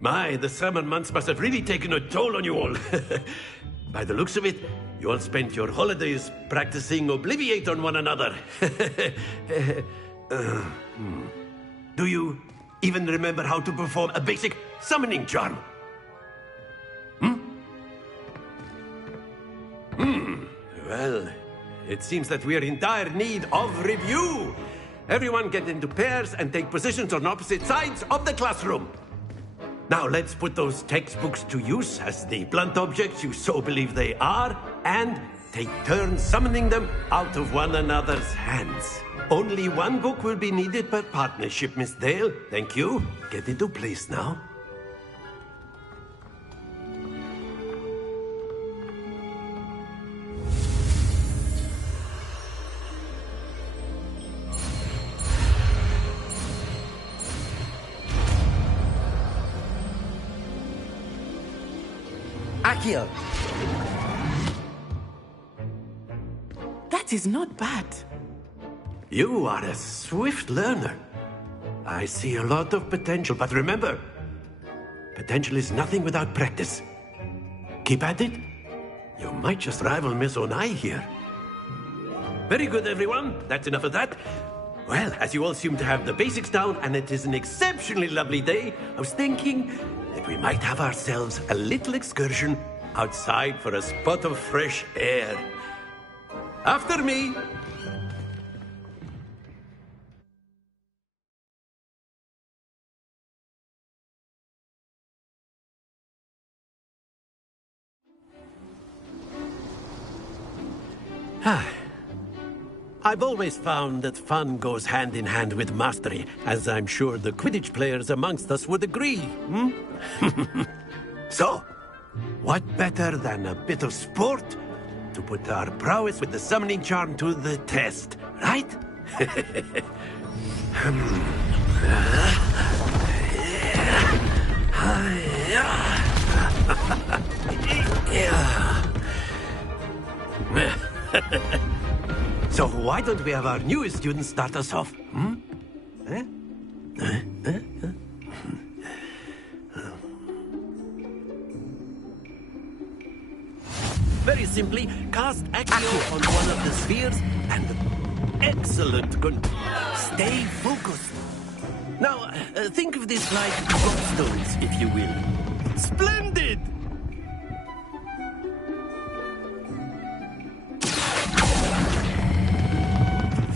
My, the summer months must have really taken a toll on you all. By the looks of it, you all spent your holidays practicing Obliviate on one another. Do you even remember how to perform a basic summoning charm? Well, it seems that we are in dire need of review. Everyone get into pairs and take positions on opposite sides of the classroom. Now let's put those textbooks to use as the blunt objects you so believe they are, and take turns summoning them out of one another's hands. Only one book will be needed per partnership, Miss Dale. Thank you. Get into place now. Accio! That is not bad. You are a swift learner. I see a lot of potential, but remember, potential is nothing without practice. Keep at it. You might just rival Miss Onai here. Very good, everyone. That's enough of that. Well, as you all seem to have the basics down, and it is an exceptionally lovely day, I was thinking that we might have ourselves a little excursion outside for a spot of fresh air. After me. I've always found that fun goes hand in hand with mastery, as I'm sure the Quidditch players amongst us would agree. So, what better than a bit of sport to put our prowess with the summoning charm to the test, right? So why don't we have our newest student start us off? Very simply, cast Accio on one of the spheres and... Excellent! Stay focused. Now, think of this like gobstones, if you will. Splendid!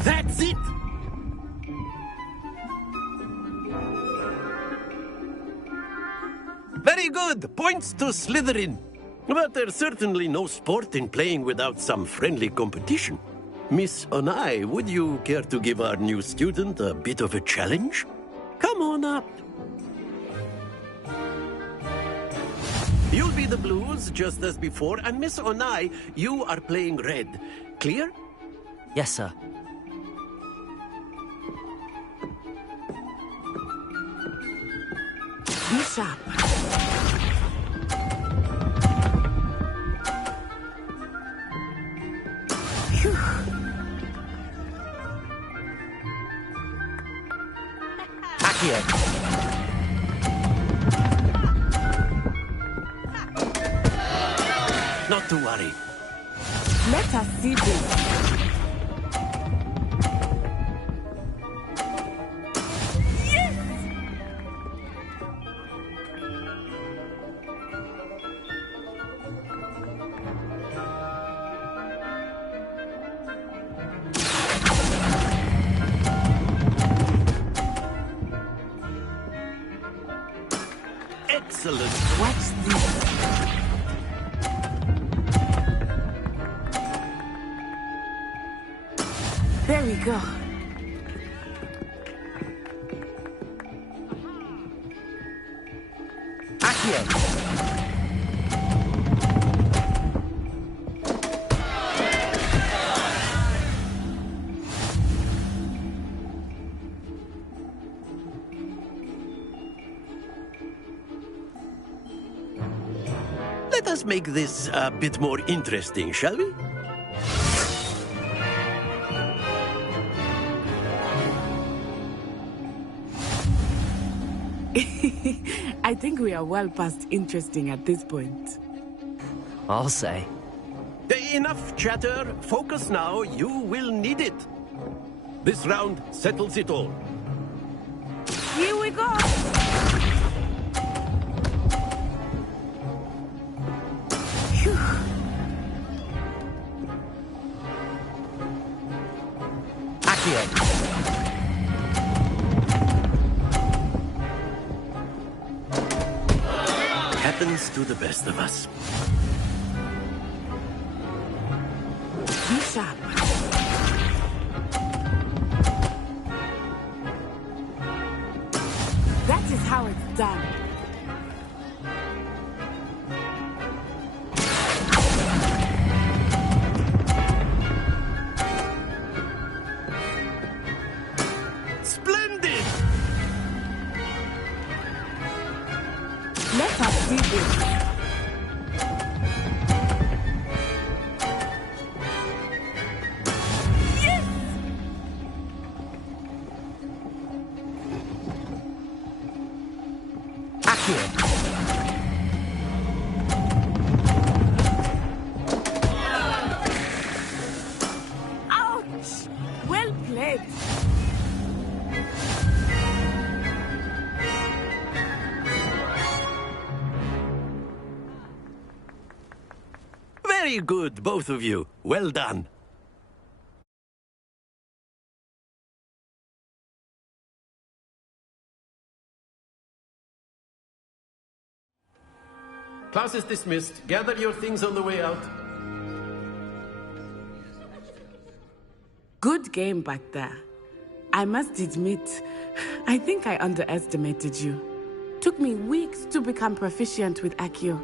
That's it! Very good! Points to Slytherin. But there's certainly no sport in playing without some friendly competition. Miss Onai, would you care to give our new student a bit of a challenge? Come on up. You'll be the blues, just as before, and Miss Onai, you are playing red. Clear? Yes, sir. Be sharp. Phew. Accio! Not to worry. Let us see this. Excellent. What's this? There we go. Accio! Let us make this a bit more interesting, shall we? I think we are well past interesting at this point. I'll say. Enough chatter. Focus now. You will need it. This round settles it all. Here we go! Phew. Accio! Happens to the best of us. Be sharp. That is how it's done. Splendid! Let us see this. Ouch! Well played. Very good, both of you. Well done. Class is dismissed. Gather your things on the way out. Good game back there. I must admit, I think I underestimated you. Took me weeks to become proficient with Accio.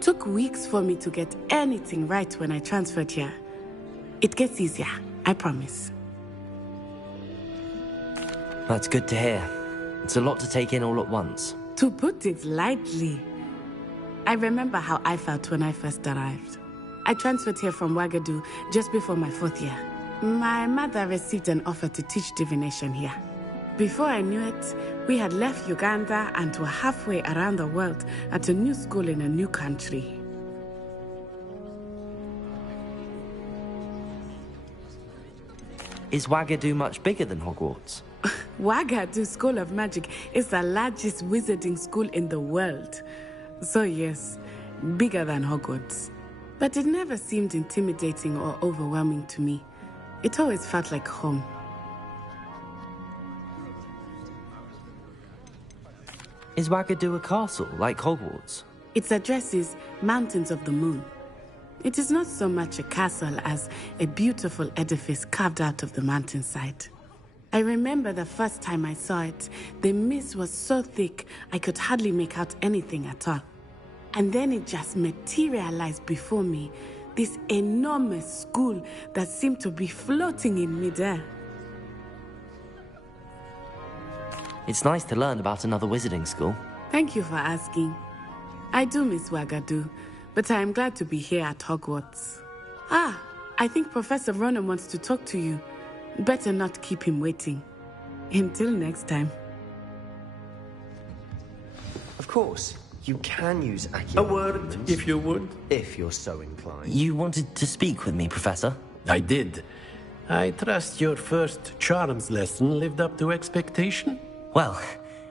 Took weeks for me to get anything right when I transferred here. It gets easier, I promise. That's good to hear. It's a lot to take in all at once. To put it lightly, I remember how I felt when I first arrived. I transferred here from Wagadu just before my 4th year. My mother received an offer to teach divination here. Before I knew it, we had left Uganda and were halfway around the world at a new school in a new country. Is Wagadu much bigger than Hogwarts? Wagadu School of Magic is the largest wizarding school in the world. So yes, bigger than Hogwarts. But it never seemed intimidating or overwhelming to me. It always felt like home. Is Wagadu a castle, like Hogwarts? Its address is Mountains of the Moon. It is not so much a castle as a beautiful edifice carved out of the mountainside. I remember the first time I saw it, the mist was so thick I could hardly make out anything at all. And then it just materialized before me, this enormous school that seemed to be floating in midair. It's nice to learn about another wizarding school. Thank you for asking. I do miss Wagadu, but I am glad to be here at Hogwarts. Ah, I think Professor Ronan wants to talk to you. Better not keep him waiting. Until next time. Of course, you can use Accio. A word, if you would. If you're so inclined. You wanted to speak with me, Professor? I did. I trust your first charms lesson lived up to expectation? Well,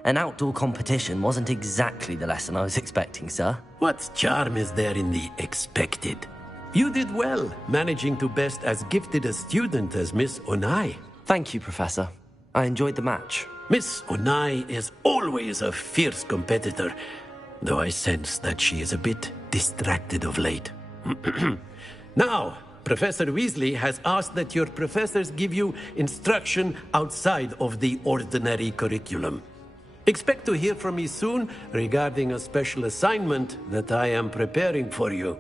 an outdoor competition wasn't exactly the lesson I was expecting, sir. What charm is there in the expected? You did well, managing to best as gifted a student as Miss Onai. Thank you, Professor. I enjoyed the match. Miss Onai is always a fierce competitor, though I sense that she is a bit distracted of late. Now, Professor Weasley has asked that your professors give you instruction outside of the ordinary curriculum. Expect to hear from me soon regarding a special assignment that I am preparing for you.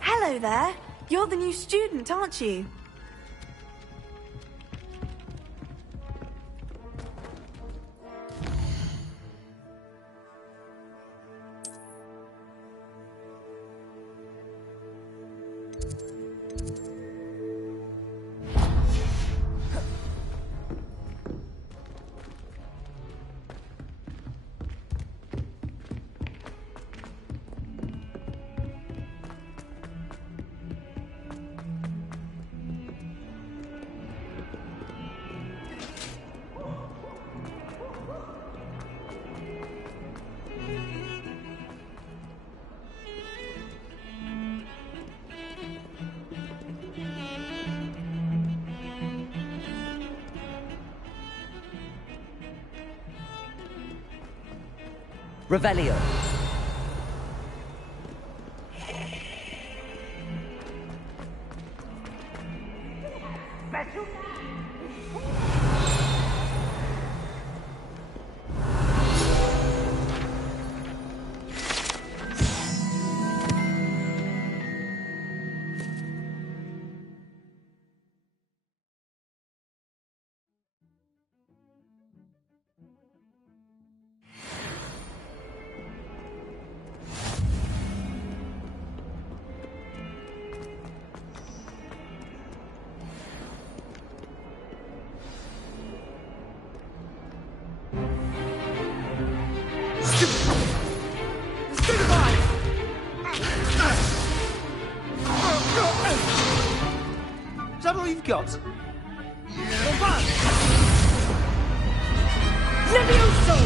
Hello there. You're the new student, aren't you? Revelio. Stay alive! Is that all you've got? Levioso!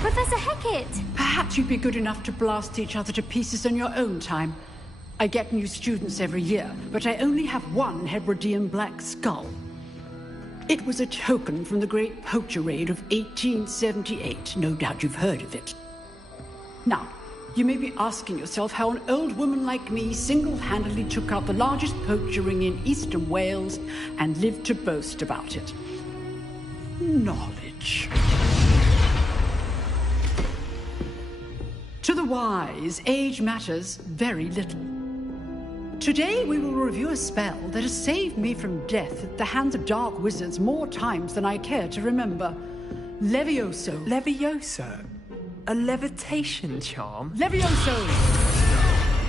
Professor Hecat! Perhaps you'd be good enough to blast each other to pieces on your own time. I get new students every year, but I only have one Hebridean black skull. It was a token from the Great Poacher Raid of 1878. No doubt you've heard of it. Now, you may be asking yourself how an old woman like me single-handedly took out the largest poacher ring in eastern Wales and lived to boast about it. Knowledge. To the wise, age matters very little. Today we will review a spell that has saved me from death at the hands of dark wizards more times than I care to remember. Levioso. Levioso? A levitation charm? Levioso!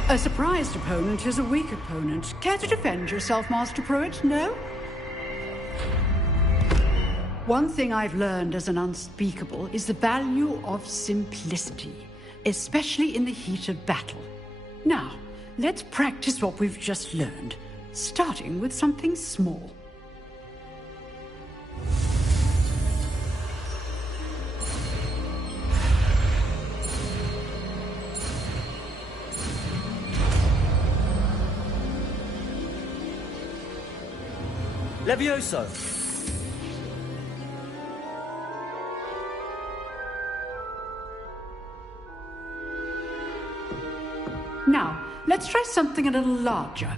A surprised opponent is a weak opponent. Care to defend yourself, Master Pruitt? No? One thing I've learned as an unspeakable is the value of simplicity, especially in the heat of battle. Now, let's practice what we've just learned, starting with something small. Levioso! Now, let's try something a little larger.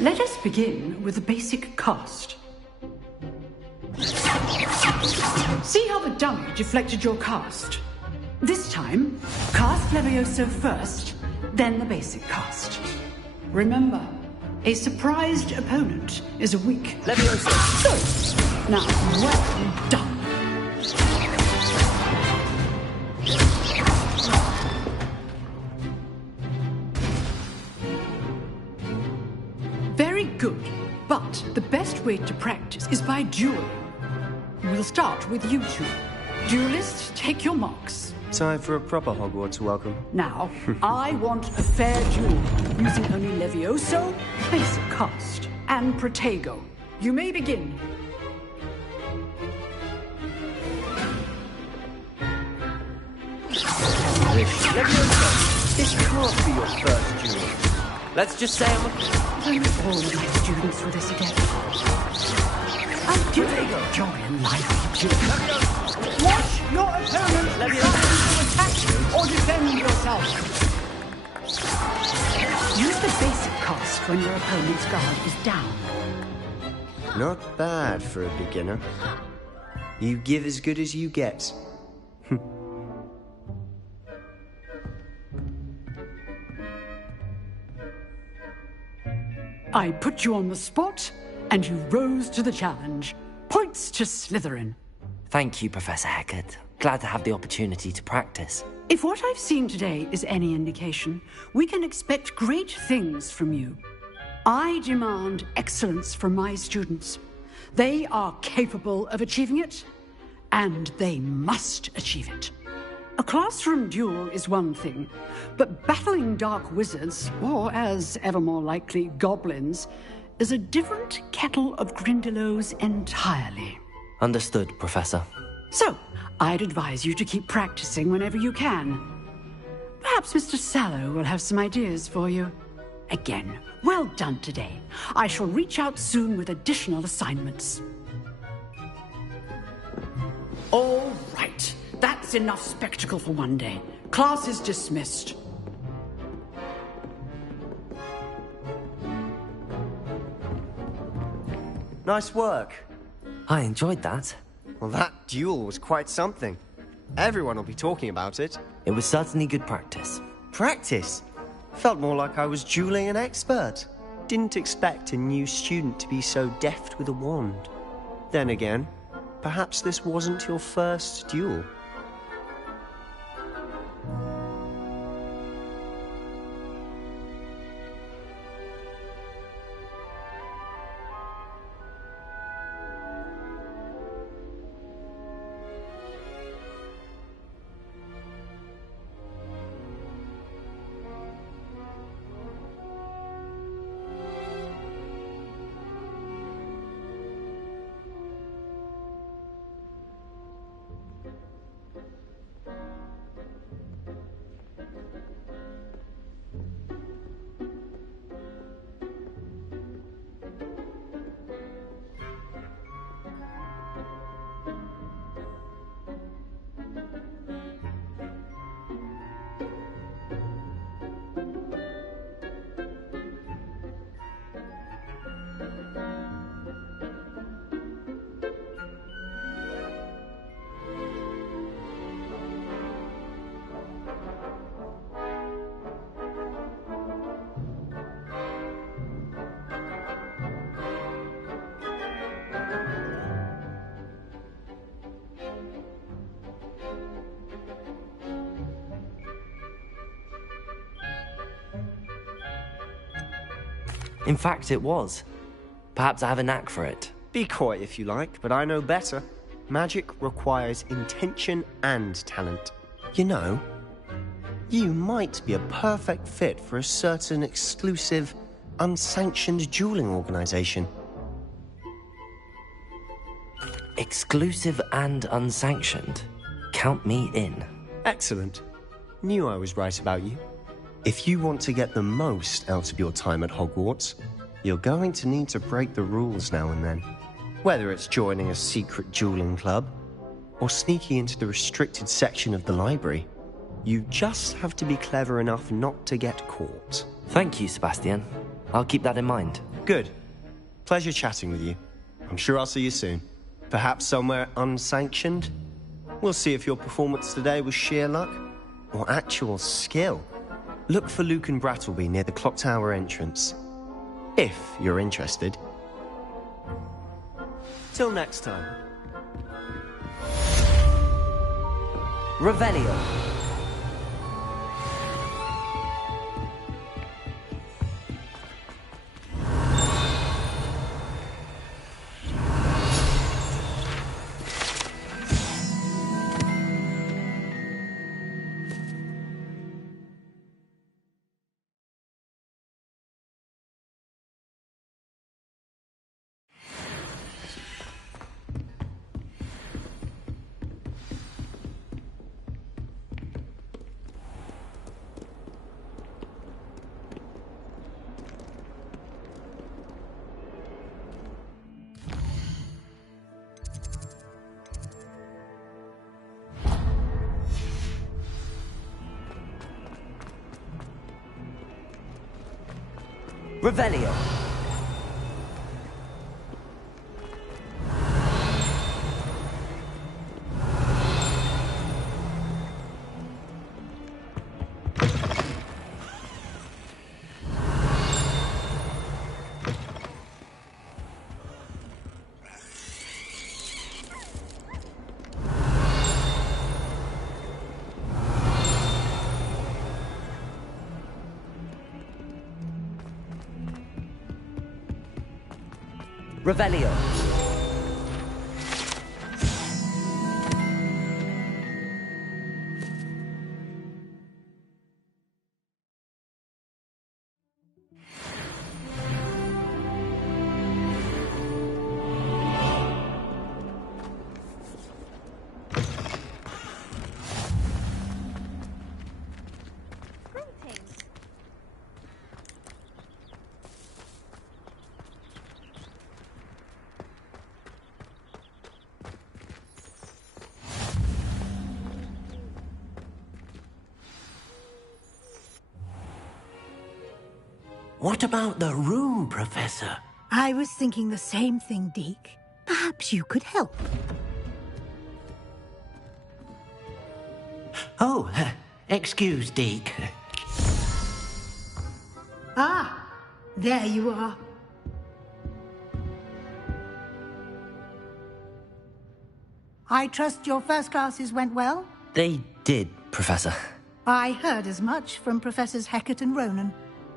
Let us begin with the basic cast. See how the dummy deflected your cast? This time, cast Levioso first, then the basic cast. Remember, a surprised opponent is a weak Levioso. Good. Now, well done. Very good, but the best way to practice is by dueling. We'll start with you two. Duelists, take your marks. Time for a proper Hogwarts welcome. Now, I want a fair duel, using only Levioso, basic cast, and Protego. You may begin. Levioso, this can't be your first duel. Let's just say I'm all of my students for this again. I'll give it joy and life to watch your opponent to attack you or defend yourself. Use the basic cast when your opponent's guard is down. Not bad for a beginner. You give as good as you get. I put you on the spot, and you rose to the challenge. Points to Slytherin. Thank you, Professor Hecat. Glad to have the opportunity to practice. If what I've seen today is any indication, we can expect great things from you. I demand excellence from my students. They are capable of achieving it, and they must achieve it. A classroom duel is one thing, but battling dark wizards, or as ever more likely, goblins, is a different kettle of Grindylows entirely. Understood, Professor. So, I'd advise you to keep practicing whenever you can. Perhaps Mr. Sallow will have some ideas for you. Again, well done today. I shall reach out soon with additional assignments. All right. That's enough spectacle for one day. Class is dismissed. Nice work. I enjoyed that. Well, that duel was quite something. Everyone will be talking about it. It was certainly good practice. Practice? Felt more like I was dueling an expert. Didn't expect a new student to be so deft with a wand. Then again, perhaps this wasn't your first duel. In fact, it was. Perhaps I have a knack for it. Be coy if you like, but I know better. Magic requires intention and talent. You know, you might be a perfect fit for a certain exclusive, unsanctioned dueling organization. Exclusive and unsanctioned? Count me in. Excellent. Knew I was right about you. If you want to get the most out of your time at Hogwarts, you're going to need to break the rules now and then. Whether it's joining a secret dueling club, or sneaking into the restricted section of the library, you just have to be clever enough not to get caught. Thank you, Sebastian. I'll keep that in mind. Good. Pleasure chatting with you. I'm sure I'll see you soon. Perhaps somewhere unsanctioned? We'll see if your performance today was sheer luck, or actual skill. Look for Luke and Brattleby near the clock tower entrance. If you're interested. Till next time. Revelio. Revelio. Revelio. What about the room, Professor? I was thinking the same thing, Deke. Perhaps you could help. Oh, excuse, Deke. Ah, there you are. I trust your first classes went well? They did, Professor. I heard as much from Professors Hecat and Ronan.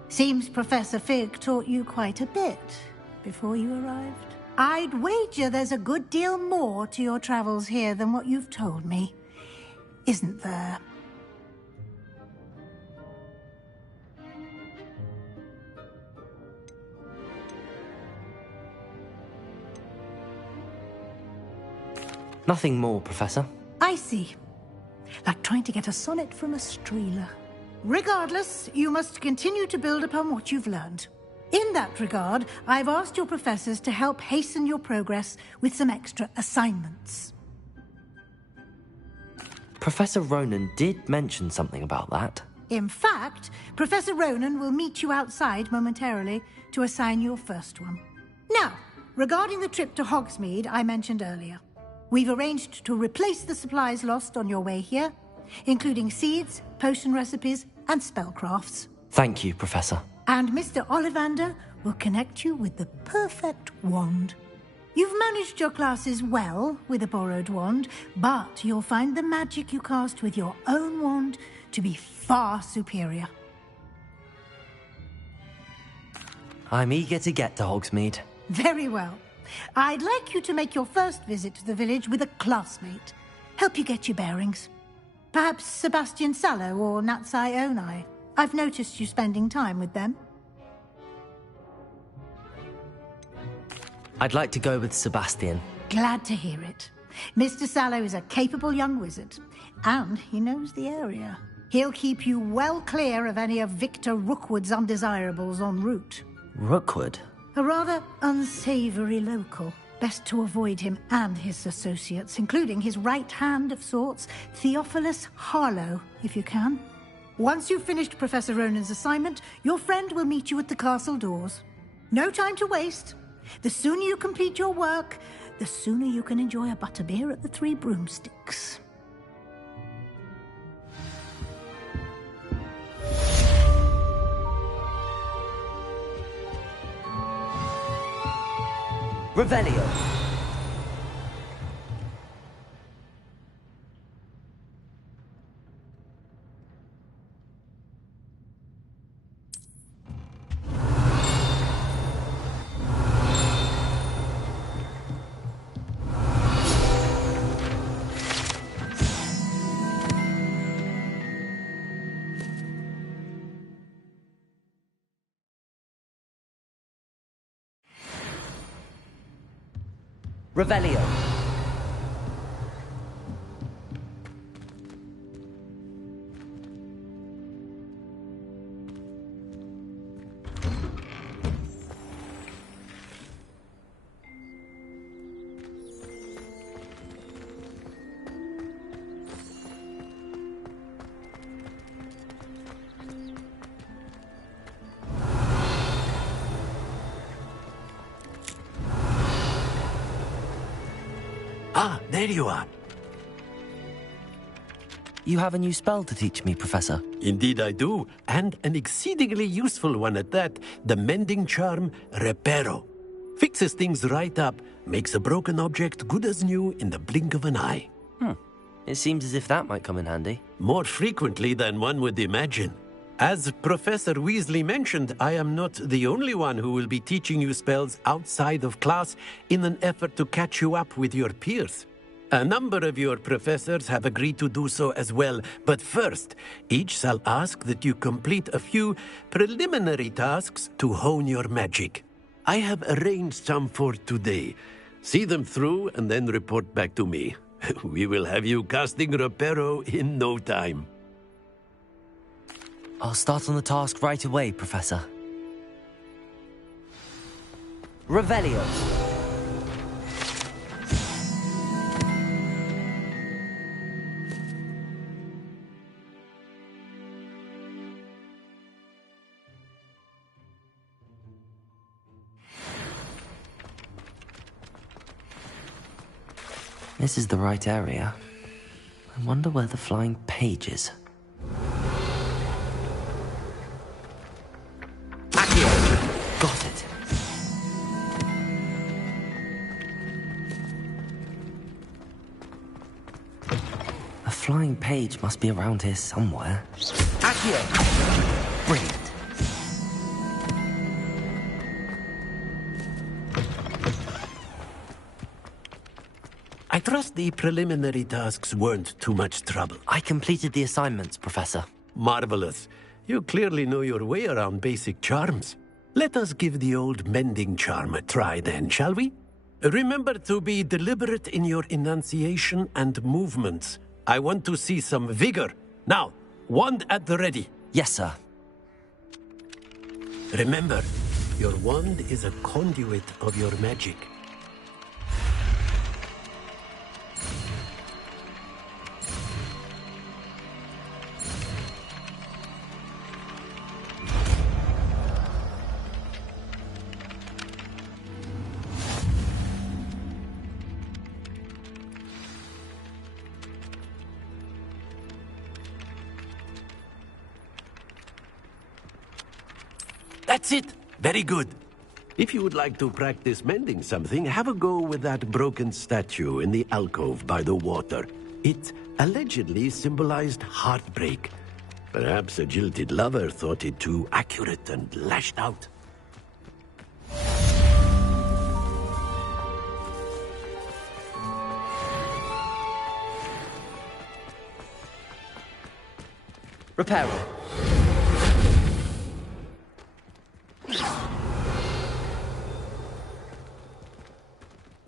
Seems Professor Fig taught you quite a bit before you arrived. I'd wager there's a good deal more to your travels here than what you've told me. Isn't there? Nothing more, Professor. I see. Like trying to get a sonnet from a streeler. Regardless, you must continue to build upon what you've learned. In that regard, I've asked your professors to help hasten your progress with some extra assignments. Professor Ronan did mention something about that. In fact, Professor Ronan will meet you outside momentarily to assign your first one. Now, regarding the trip to Hogsmeade I mentioned earlier, we've arranged to replace the supplies lost on your way here, including seeds, potion recipes, and spellcrafts. Thank you, Professor. And Mr. Ollivander will connect you with the perfect wand. You've managed your classes well with a borrowed wand, but you'll find the magic you cast with your own wand to be far superior. I'm eager to get to Hogsmeade. Very well. I'd like you to make your first visit to the village with a classmate. Help you get your bearings. Perhaps Sebastian Sallow or Natsai Onai. I've noticed you spending time with them. I'd like to go with Sebastian. Glad to hear it. Mr. Sallow is a capable young wizard, and he knows the area. He'll keep you well clear of any of Victor Rookwood's undesirables en route. Rookwood? A rather unsavory local. Best to avoid him and his associates, including his right hand of sorts, Theophilus Harlow, if you can. Once you've finished Professor Ronan's assignment, your friend will meet you at the castle doors. No time to waste. The sooner you complete your work, the sooner you can enjoy a butterbeer at the Three Broomsticks. Revelio. Revelio. Ah, there you are. You have a new spell to teach me, Professor. Indeed I do, and an exceedingly useful one at that. The mending charm, Reparo. Fixes things right up, makes a broken object good as new in the blink of an eye. It seems as if that might come in handy. More frequently than one would imagine. As Professor Weasley mentioned, I am not the only one who will be teaching you spells outside of class in an effort to catch you up with your peers. A number of your professors have agreed to do so as well, but first, each shall ask that you complete a few preliminary tasks to hone your magic. I have arranged some for today. See them through and then report back to me. We will have you casting Reparo in no time. I'll start on the task right away, Professor. Revelio. This is the right area. I wonder where the flying page is. Got it. flying page must be around here somewhere. Accio! Brilliant. I trust the preliminary tasks weren't too much trouble. I completed the assignments, Professor. Marvelous. You clearly know your way around basic charms. Let us give the old mending charm a try then, shall we? Remember to be deliberate in your enunciation and movements. I want to see some vigor. Now, wand at the ready. Yes, sir. Remember, your wand is a conduit of your magic. That's it! Very good. If you would like to practice mending something, have a go with that broken statue in the alcove by the water. It allegedly symbolized heartbreak. Perhaps a jilted lover thought it too accurate and lashed out. Reparo.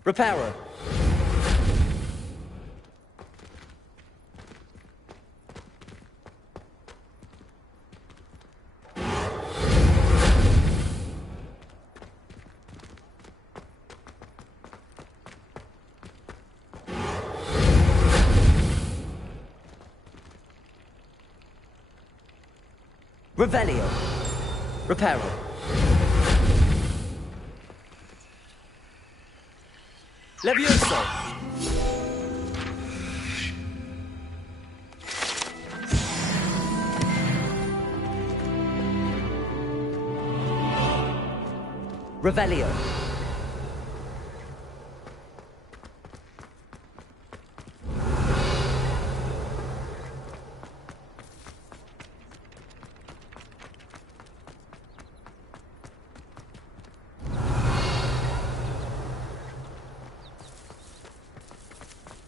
Reparo. Revelio. Reparo. Levioso. Revelio.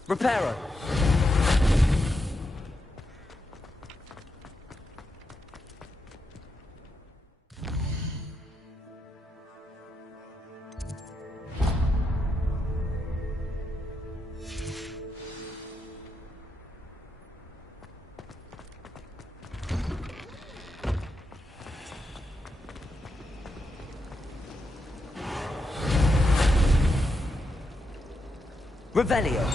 Reparo. Revelio.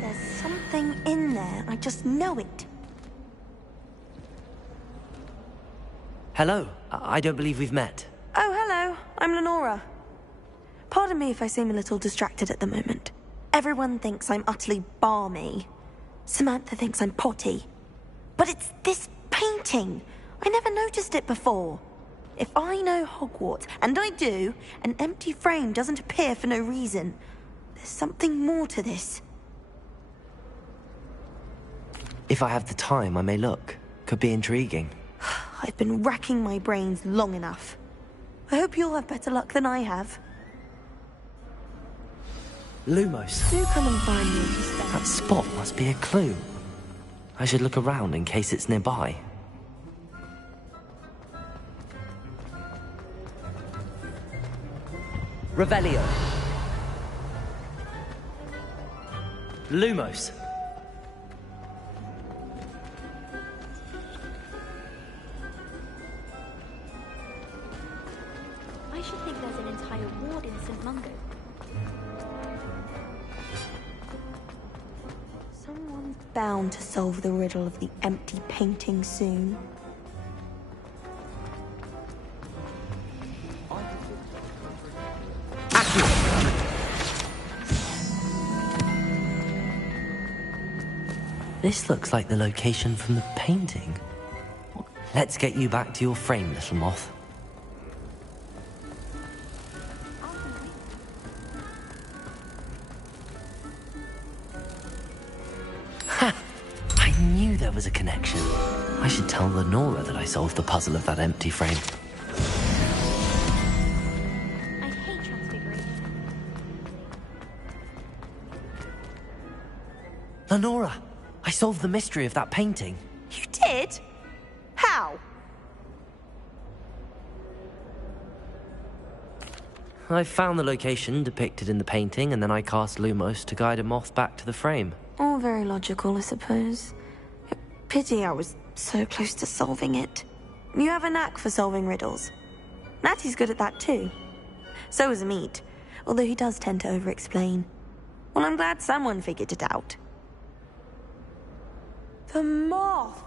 There's something in there. I just know it. Hello. I don't believe we've met. Oh, hello. I'm Lenora. Pardon me if I seem a little distracted at the moment. Everyone thinks I'm utterly balmy. Samantha thinks I'm potty. But it's this painting. I never noticed it before. If I know Hogwarts, and I do, an empty frame doesn't appear for no reason. There's something more to this. If I have the time, I may look. Could be intriguing. I've been racking my brains long enough. I hope you'll have better luck than I have. Lumos. Do come and find me if you stay. That spot must be a clue. I should look around in case it's nearby. Revelio. Lumos. I should think there's an entire ward in St. Mungo. Someone's bound to solve the riddle of the empty painting soon. I This looks like the location from the painting. Let's get you back to your frame, little moth. Ha! I knew there was a connection. I should tell Lenora that I solved the puzzle of that empty frame. I hate transfiguration. Lenora! I solved the mystery of that painting. You did? How? I found the location depicted in the painting, and then I cast Lumos to guide a moth back to the frame. All very logical, I suppose. Pity I was so close to solving it. You have a knack for solving riddles. Natty's good at that too. So is Amit, although he does tend to over-explain. Well, I'm glad someone figured it out. The moth!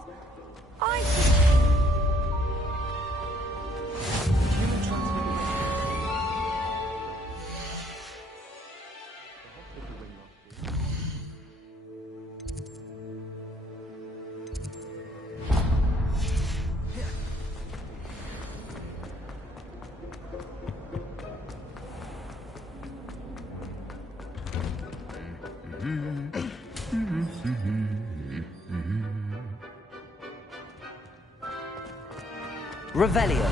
Revelio.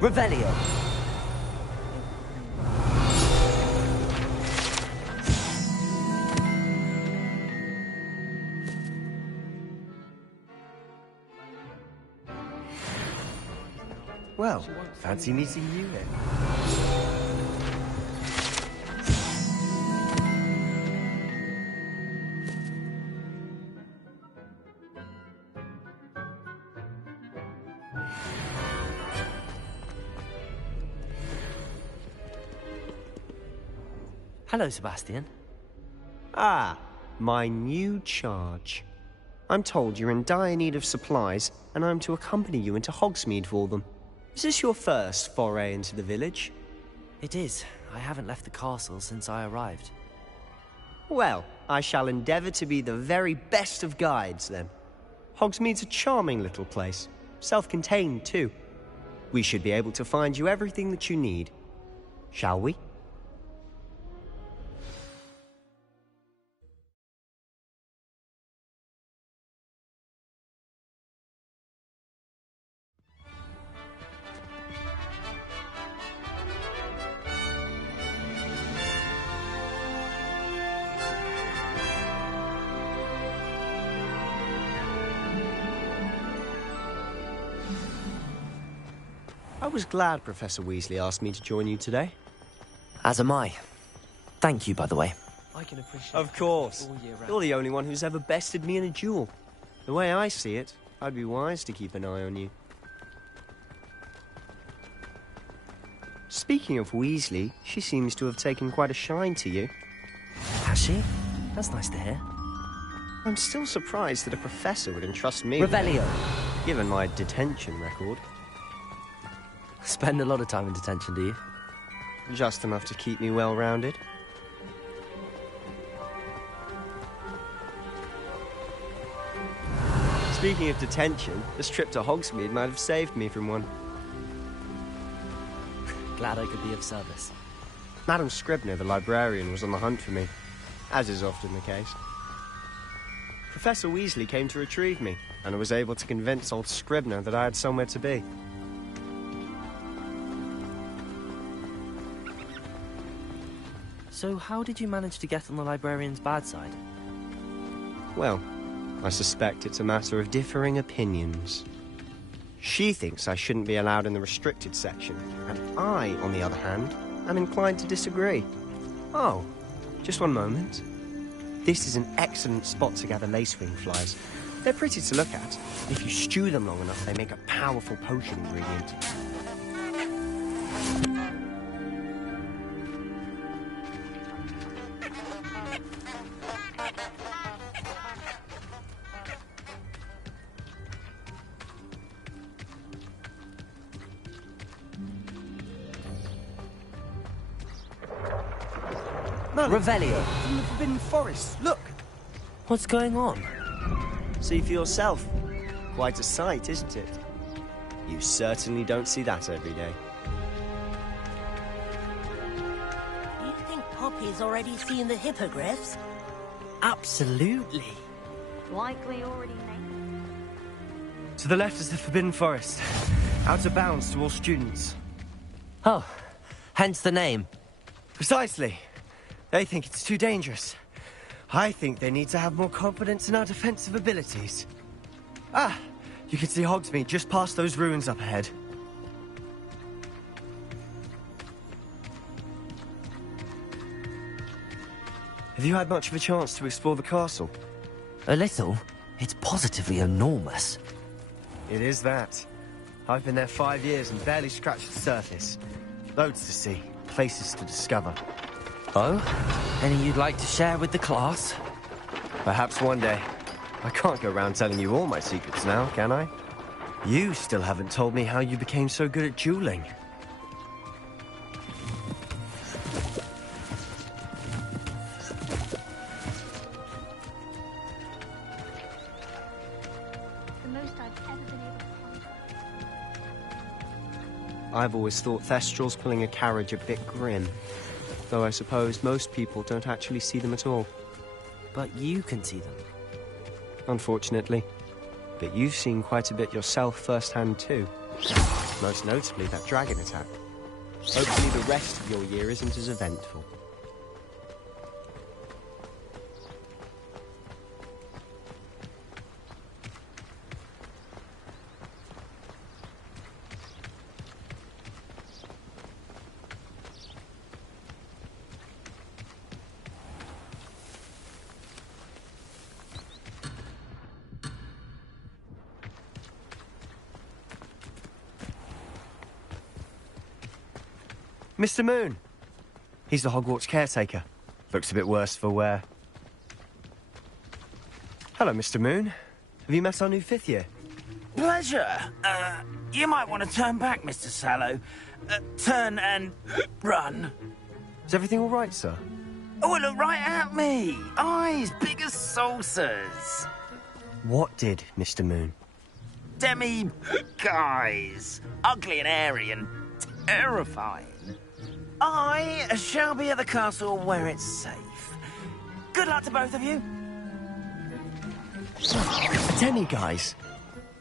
Revelio. Well, fancy meeting you then. Hello, Sebastian. Ah, my new charge. I'm told you're in dire need of supplies, and I'm to accompany you into Hogsmeade for them. Is this your first foray into the village? It is. I haven't left the castle since I arrived. Well, I shall endeavour to be the very best of guides, then. Hogsmeade's a charming little place. Self-contained, too. We should be able to find you everything that you need. Shall we? I was glad Professor Weasley asked me to join you today. As am I. Thank you, by the way. I can appreciate. Of course. All year round. You're the only one who's ever bested me in a duel. The way I see it, I'd be wise to keep an eye on you. Speaking of Weasley, she seems to have taken quite a shine to you. Has she? That's nice to hear. I'm still surprised that a professor would entrust me Revelio. with, given my detention record. Spend a lot of time in detention, do you? Just enough to keep me well-rounded. Speaking of detention, this trip to Hogsmeade might have saved me from one. Glad I could be of service. Madam Scribner, the librarian, was on the hunt for me, as is often the case. Professor Weasley came to retrieve me, and I was able to convince old Scribner that I had somewhere to be. So how did you manage to get on the librarian's bad side? Well, I suspect it's a matter of differing opinions. She thinks I shouldn't be allowed in the restricted section, and I, on the other hand, am inclined to disagree. Oh, just one moment. This is an excellent spot to gather lacewing flies. They're pretty to look at. If you stew them long enough, they make a powerful potion ingredient. Revelio. From the Forbidden Forest, look! What's going on? See for yourself. Quite a sight, isn't it? You certainly don't see that every day. Do you think Poppy's already seen the hippogriffs? Absolutely. Likely already named. To the left is the Forbidden Forest. Out of bounds to all students. Oh, hence the name. Precisely. They think it's too dangerous. I think they need to have more confidence in our defensive abilities. Ah, you can see Hogsmeade just past those ruins up ahead. Have you had much of a chance to explore the castle? A little. It's positively enormous. It is that. I've been there 5 years and barely scratched the surface. Loads to see, places to discover. Oh? Any you'd like to share with the class? Perhaps one day. I can't go around telling you all my secrets now, can I? You still haven't told me how you became so good at dueling. The most I've ever been able to find. I've always thought Thestrals pulling a carriage a bit grim. Though I suppose most people don't actually see them at all. But you can see them. Unfortunately. But you've seen quite a bit yourself firsthand too. Most notably that dragon attack. Hopefully the rest of your year isn't as eventful. Mr. Moon! He's the Hogwarts caretaker. Looks a bit worse for wear. Hello, Mr. Moon. Have you met our new 5th year? Pleasure. You might want to turn back, Mr. Sallow. Turn and run. Is everything all right, sir? Oh, look right at me. Eyes big as saucers. What did, Mr. Moon? Guys. Ugly and hairy and terrifying. I shall be at the castle where it's safe. Good luck to both of you. Guys.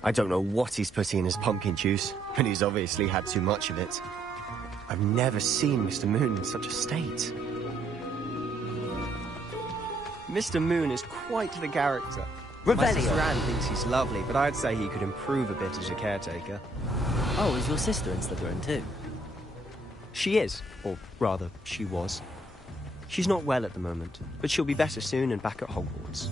I don't know what he's putting in his pumpkin juice, but he's obviously had too much of it. I've never seen Mr. Moon in such a state. Mr. Moon is quite the character. My sister Anne thinks he's lovely, but I'd say he could improve a bit as a caretaker. Oh, is your sister in Slytherin too? She is, or rather, she was. She's not well at the moment, but she'll be better soon and back at Hogwarts.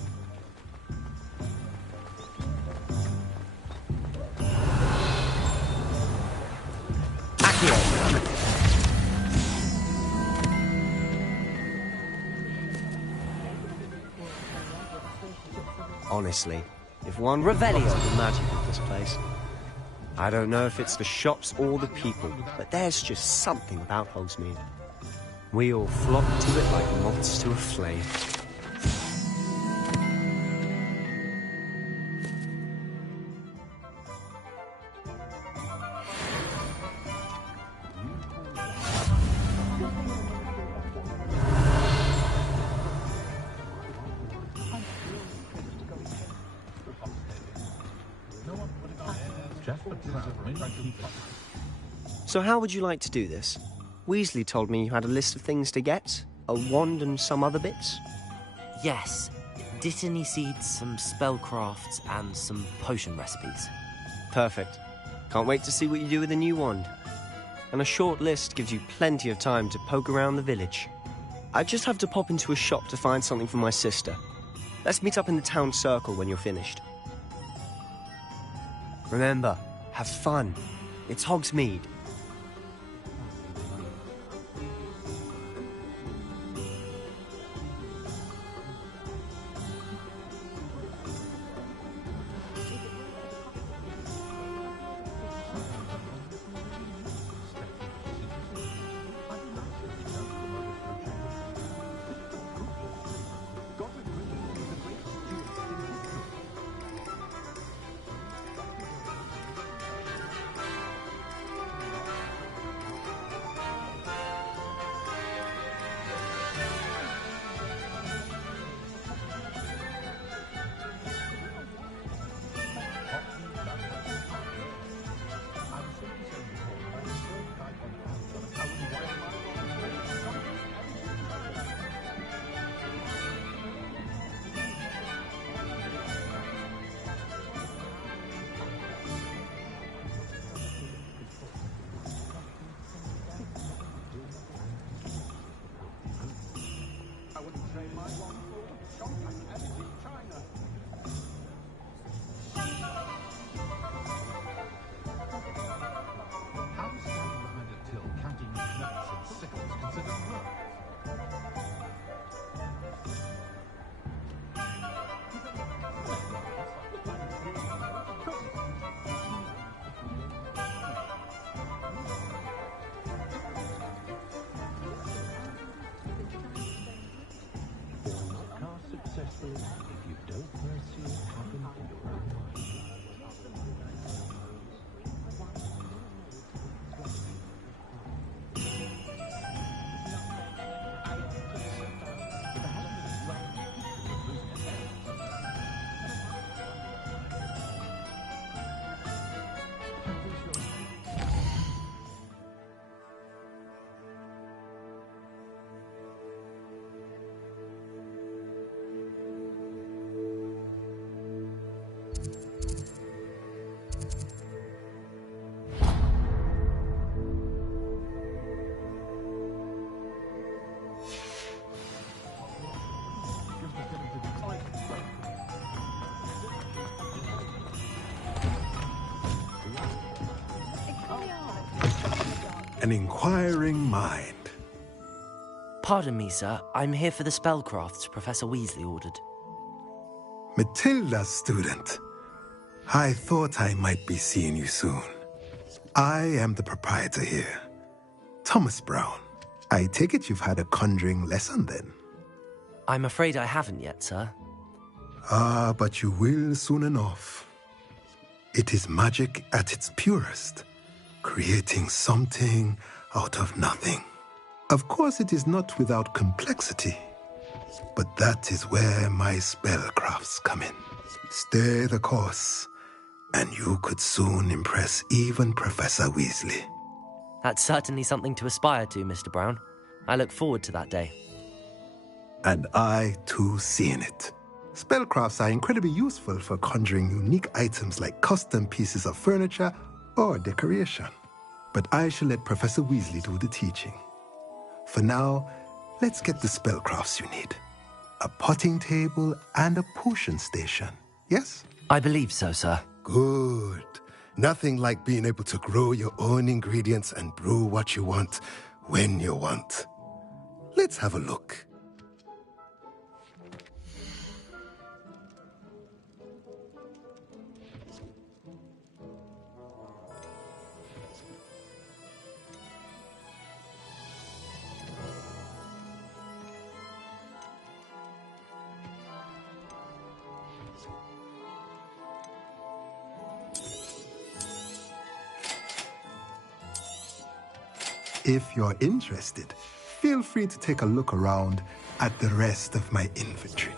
Honestly, if one Revelio the magic of this place. I don't know if it's the shops or the people, but there's just something about Hogsmeade. We all flock to it like moths to a flame. So how would you like to do this? Weasley told me you had a list of things to get, a wand and some other bits. Yes. Dittany seeds, some spellcrafts, and some potion recipes. Perfect. Can't wait to see what you do with the new wand. And a short list gives you plenty of time to poke around the village. I just have to pop into a shop to find something for my sister. Let's meet up in the town circle when you're finished. Remember, have fun. It's Hogsmeade. An inquiring mind. Pardon me, sir. I'm here for the spellcrafts Professor Weasley ordered. Matilda's student. I thought I might be seeing you soon. I am the proprietor here, Thomas Brown. I take it you've had a conjuring lesson then? I'm afraid I haven't yet, sir. Ah, but you will soon enough. It is magic at its purest, creating something out of nothing. Of course, it is not without complexity, but that is where my spellcrafts come in. Stay the course, and you could soon impress even Professor Weasley. That's certainly something to aspire to, Mr. Brown. I look forward to that day. And I, too, seeing it. Spellcrafts are incredibly useful for conjuring unique items like custom pieces of furniture or decoration. But I shall let Professor Weasley do the teaching. For now, let's get the spellcrafts you need. A potting table and a potion station, yes? I believe so, sir. Good. Nothing like being able to grow your own ingredients and brew what you want when you want. Let's have a look. If you're interested, feel free to take a look around at the rest of my inventory.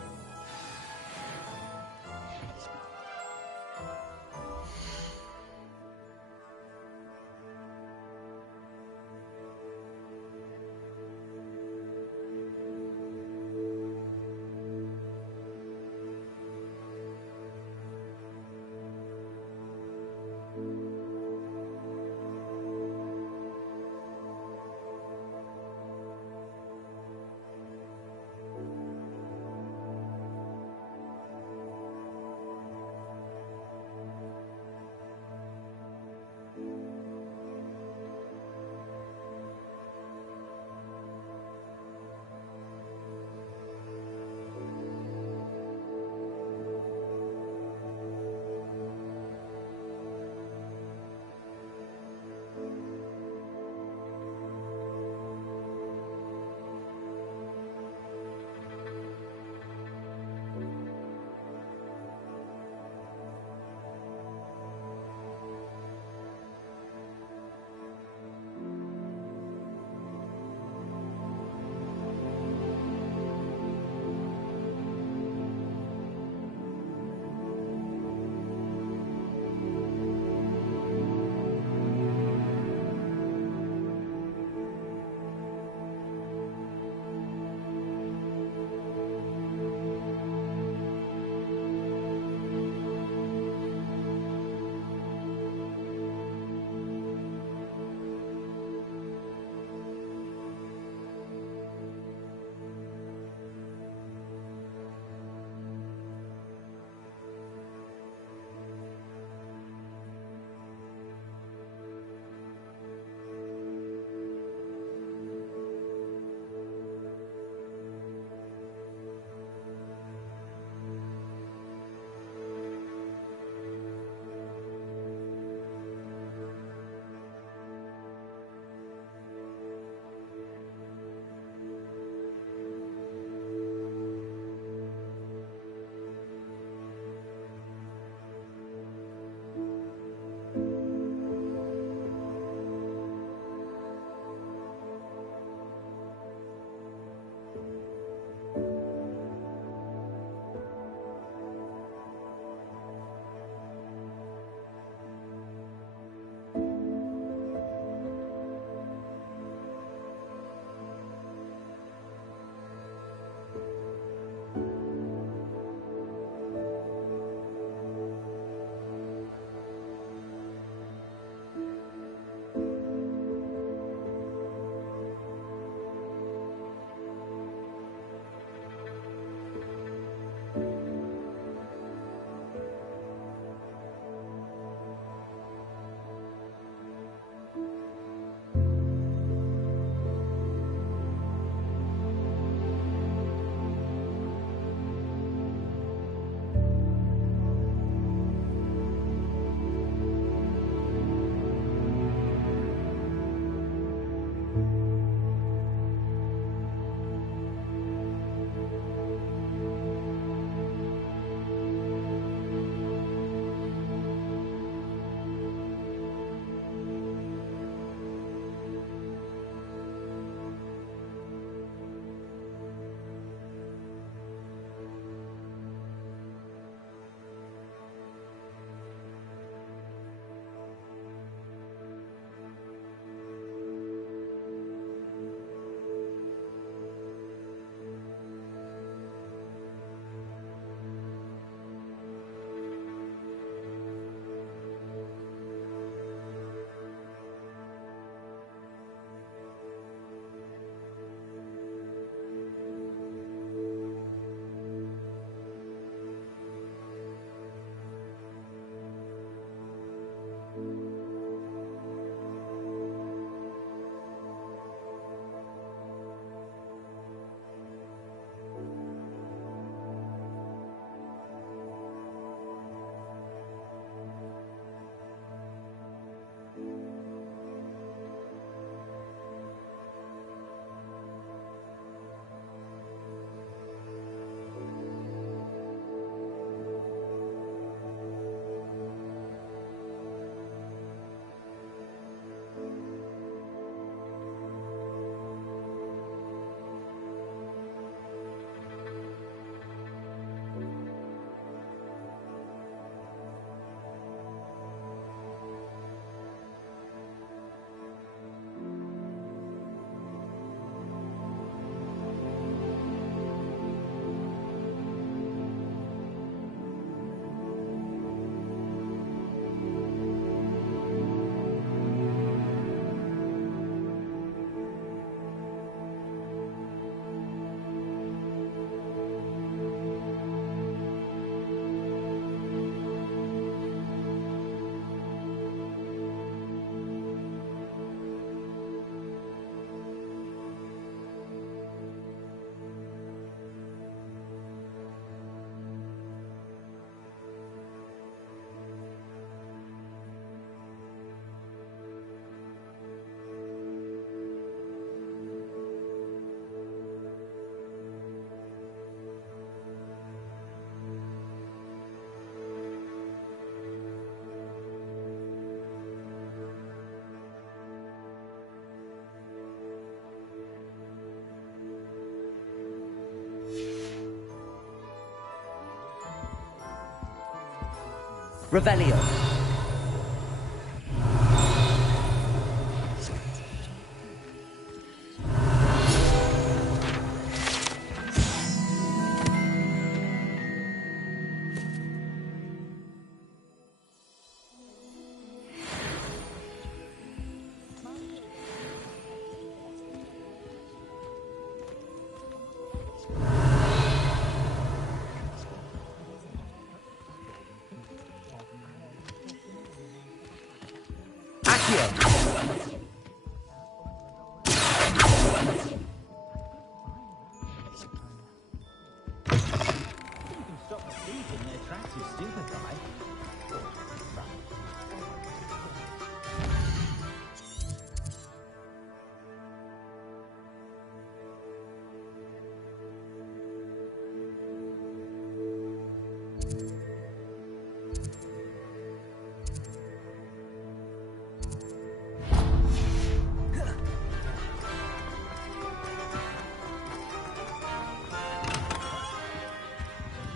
Revelio.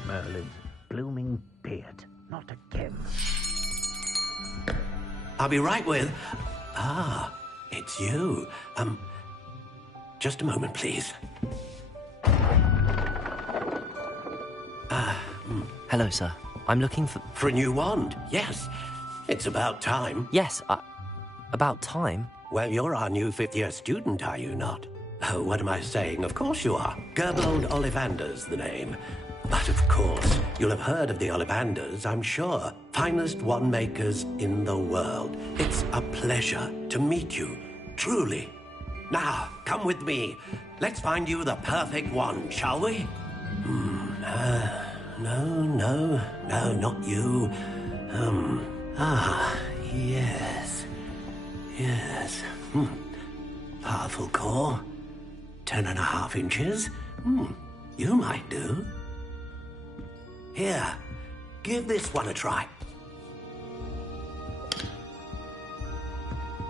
Merlin's blooming beard. Not again. I'll be right with... Ah, it's you. Just a moment, please. Hello, sir. I'm looking for... For a new wand, yes. It's about time. Yes, about time? Well, you're our new fifth-year student, are you not? Oh, what am I saying? Of course you are. Gerbold Ollivander's the name. But of course, you'll have heard of the Ollivanders, I'm sure. Finest wand makers in the world. It's a pleasure to meet you, truly. Now, come with me. Let's find you the perfect wand, shall we? No, not you. Yes. Powerful core. 10.5 inches. You might do. Here, give this one a try.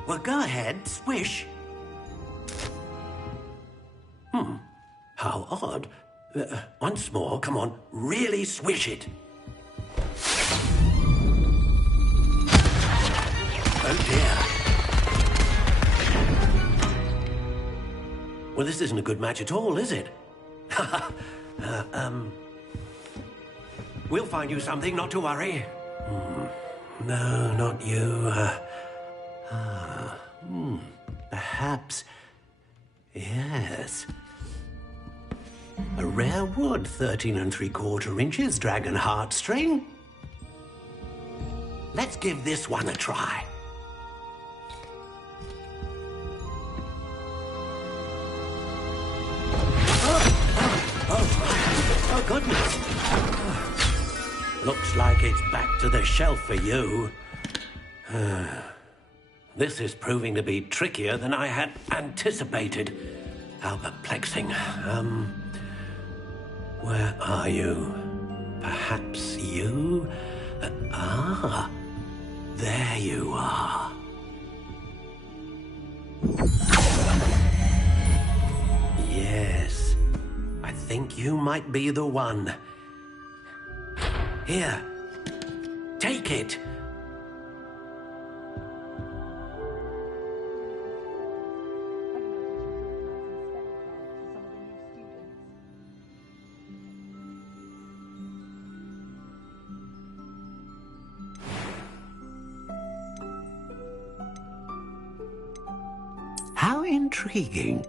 Well, go ahead, swish. How odd. Once more, come on, really swish it. Oh dear. Well, this isn't a good match at all, is it? We'll find you something, not to worry. No, not you. Perhaps... Yes. A rare wood, 13 3/4 inches, dragon heartstring. Let's give this one a try. Oh, goodness. Looks like it's back to the shelf for you. This is proving to be trickier than I had anticipated. How perplexing. Where are you? Perhaps you? There you are. Yes, I think you might be the one. Here, take it. How intriguing.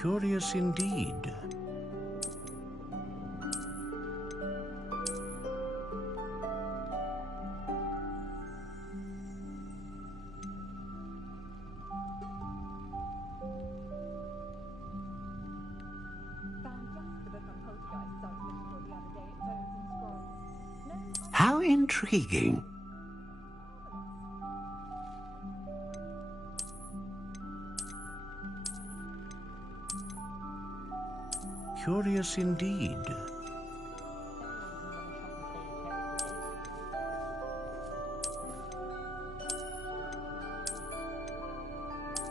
Curious indeed. How intriguing. Curious indeed.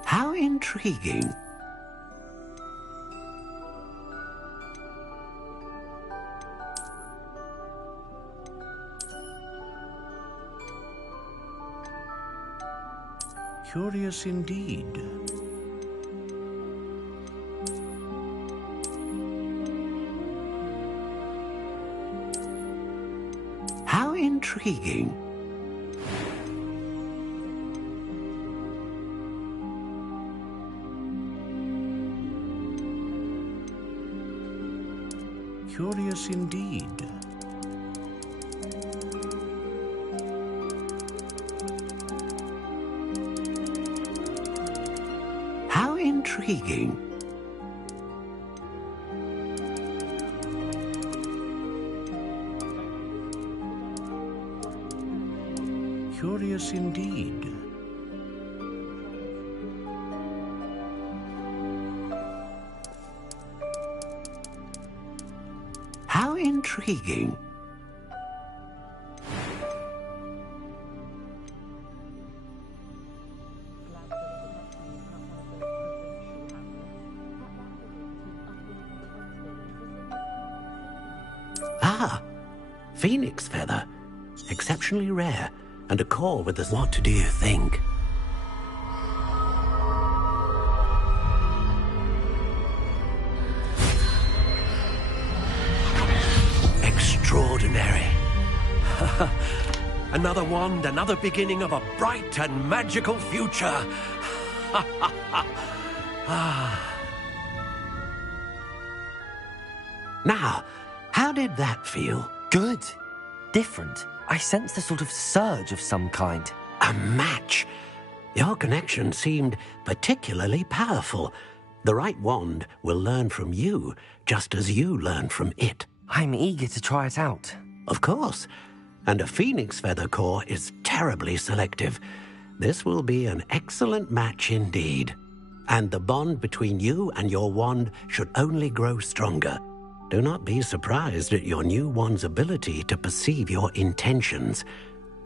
How intriguing. intriguing. Curious indeed. How intriguing. Curious indeed. How intriguing. Curious indeed. How intriguing. Ah, phoenix feather. Exceptionally rare, and a core with a... What do you think? Extraordinary. Another wand, another beginning of a bright and magical future. Now, how did that feel? Good. Different. I sensed a sort of surge of some kind. A match. Your connection seemed particularly powerful. The right wand will learn from you, just as you learn from it. I'm eager to try it out. Of course. And a phoenix feather core is terribly selective. This will be an excellent match indeed. And the bond between you and your wand should only grow stronger. Do not be surprised at your new wand's ability to perceive your intentions,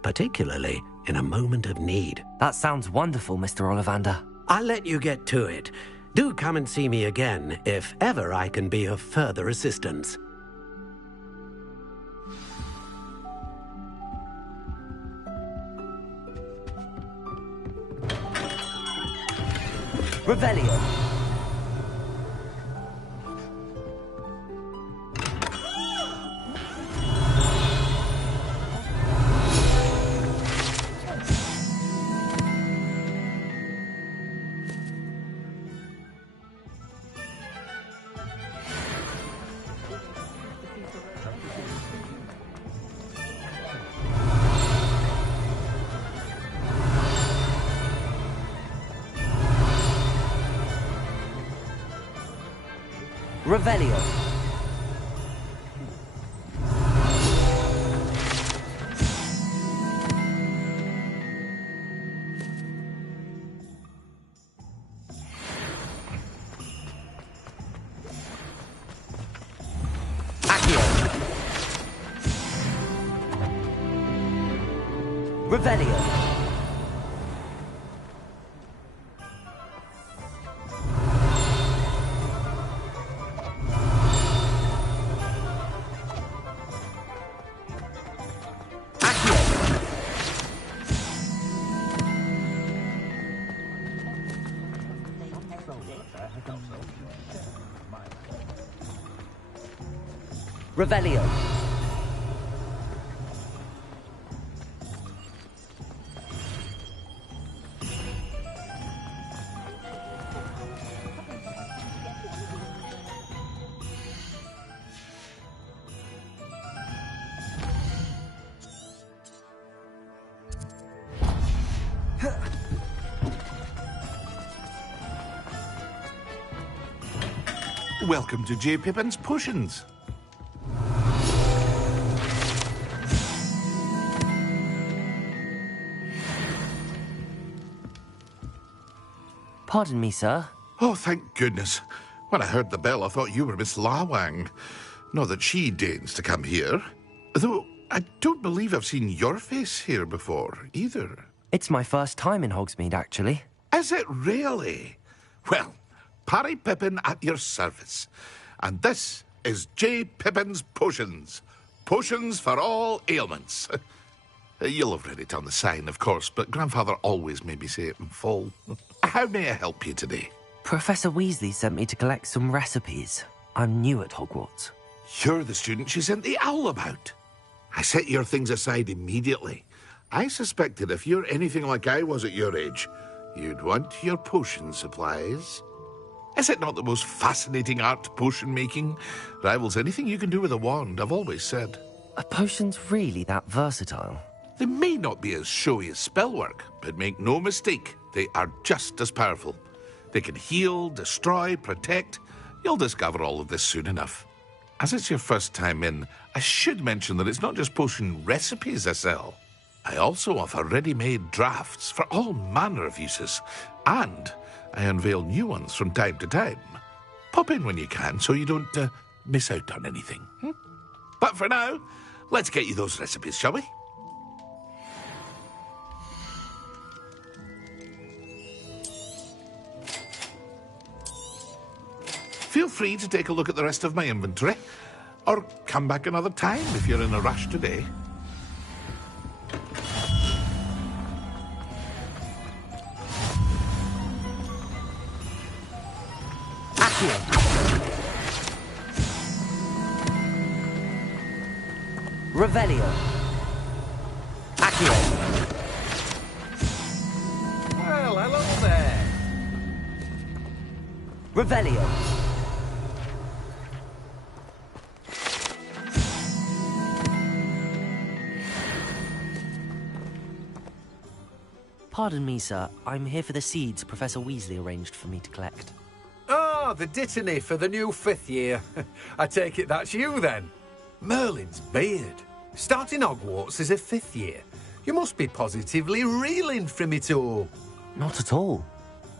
particularly in a moment of need. That sounds wonderful, Mr. Ollivander. I'll let you get to it. Do come and see me again if ever I can be of further assistance. Revelio. Revelio. Accio. Revelio. Revelio. Welcome to J. Pippin's Potions. Pardon me, sir. Oh, thank goodness. When I heard the bell, I thought you were Miss Lawang. Not that she deigns to come here. Though, I don't believe I've seen your face here before, either. It's my first time in Hogsmeade, actually. Is it really? Well, Parry Pippin at your service. And this is J. Pippin's Potions. Potions for all ailments. You'll have read it on the sign, of course, but Grandfather always made me say it in full. How may I help you today? Professor Weasley sent me to collect some recipes. I'm new at Hogwarts. You're the student she sent the owl about. I set your things aside immediately. I suspected if you're anything like I was at your age, you'd want your potion supplies. Is it not the most fascinating art, potion making? Rivals anything you can do with a wand, I've always said. Are potions really that versatile? They may not be as showy as spellwork, but make no mistake, they are just as powerful. They can heal, destroy, protect. You'll discover all of this soon enough. As it's your first time in, I should mention that it's not just potion recipes I sell. I also offer ready-made drafts for all manner of uses, and I unveil new ones from time to time. Pop in when you can so you don't miss out on anything. But for now, let's get you those recipes, shall we? Feel free to take a look at the rest of my inventory, or come back another time if you're in a rush today. Revelio. Accio. Well, hello there. Revelio. Pardon me, sir. I'm here for the seeds Professor Weasley arranged for me to collect. Ah, the dittany for the new 5th year. I take it that's you, then. Merlin's beard. Starting Hogwarts as a 5th year. You must be positively reeling from it all. Not at all.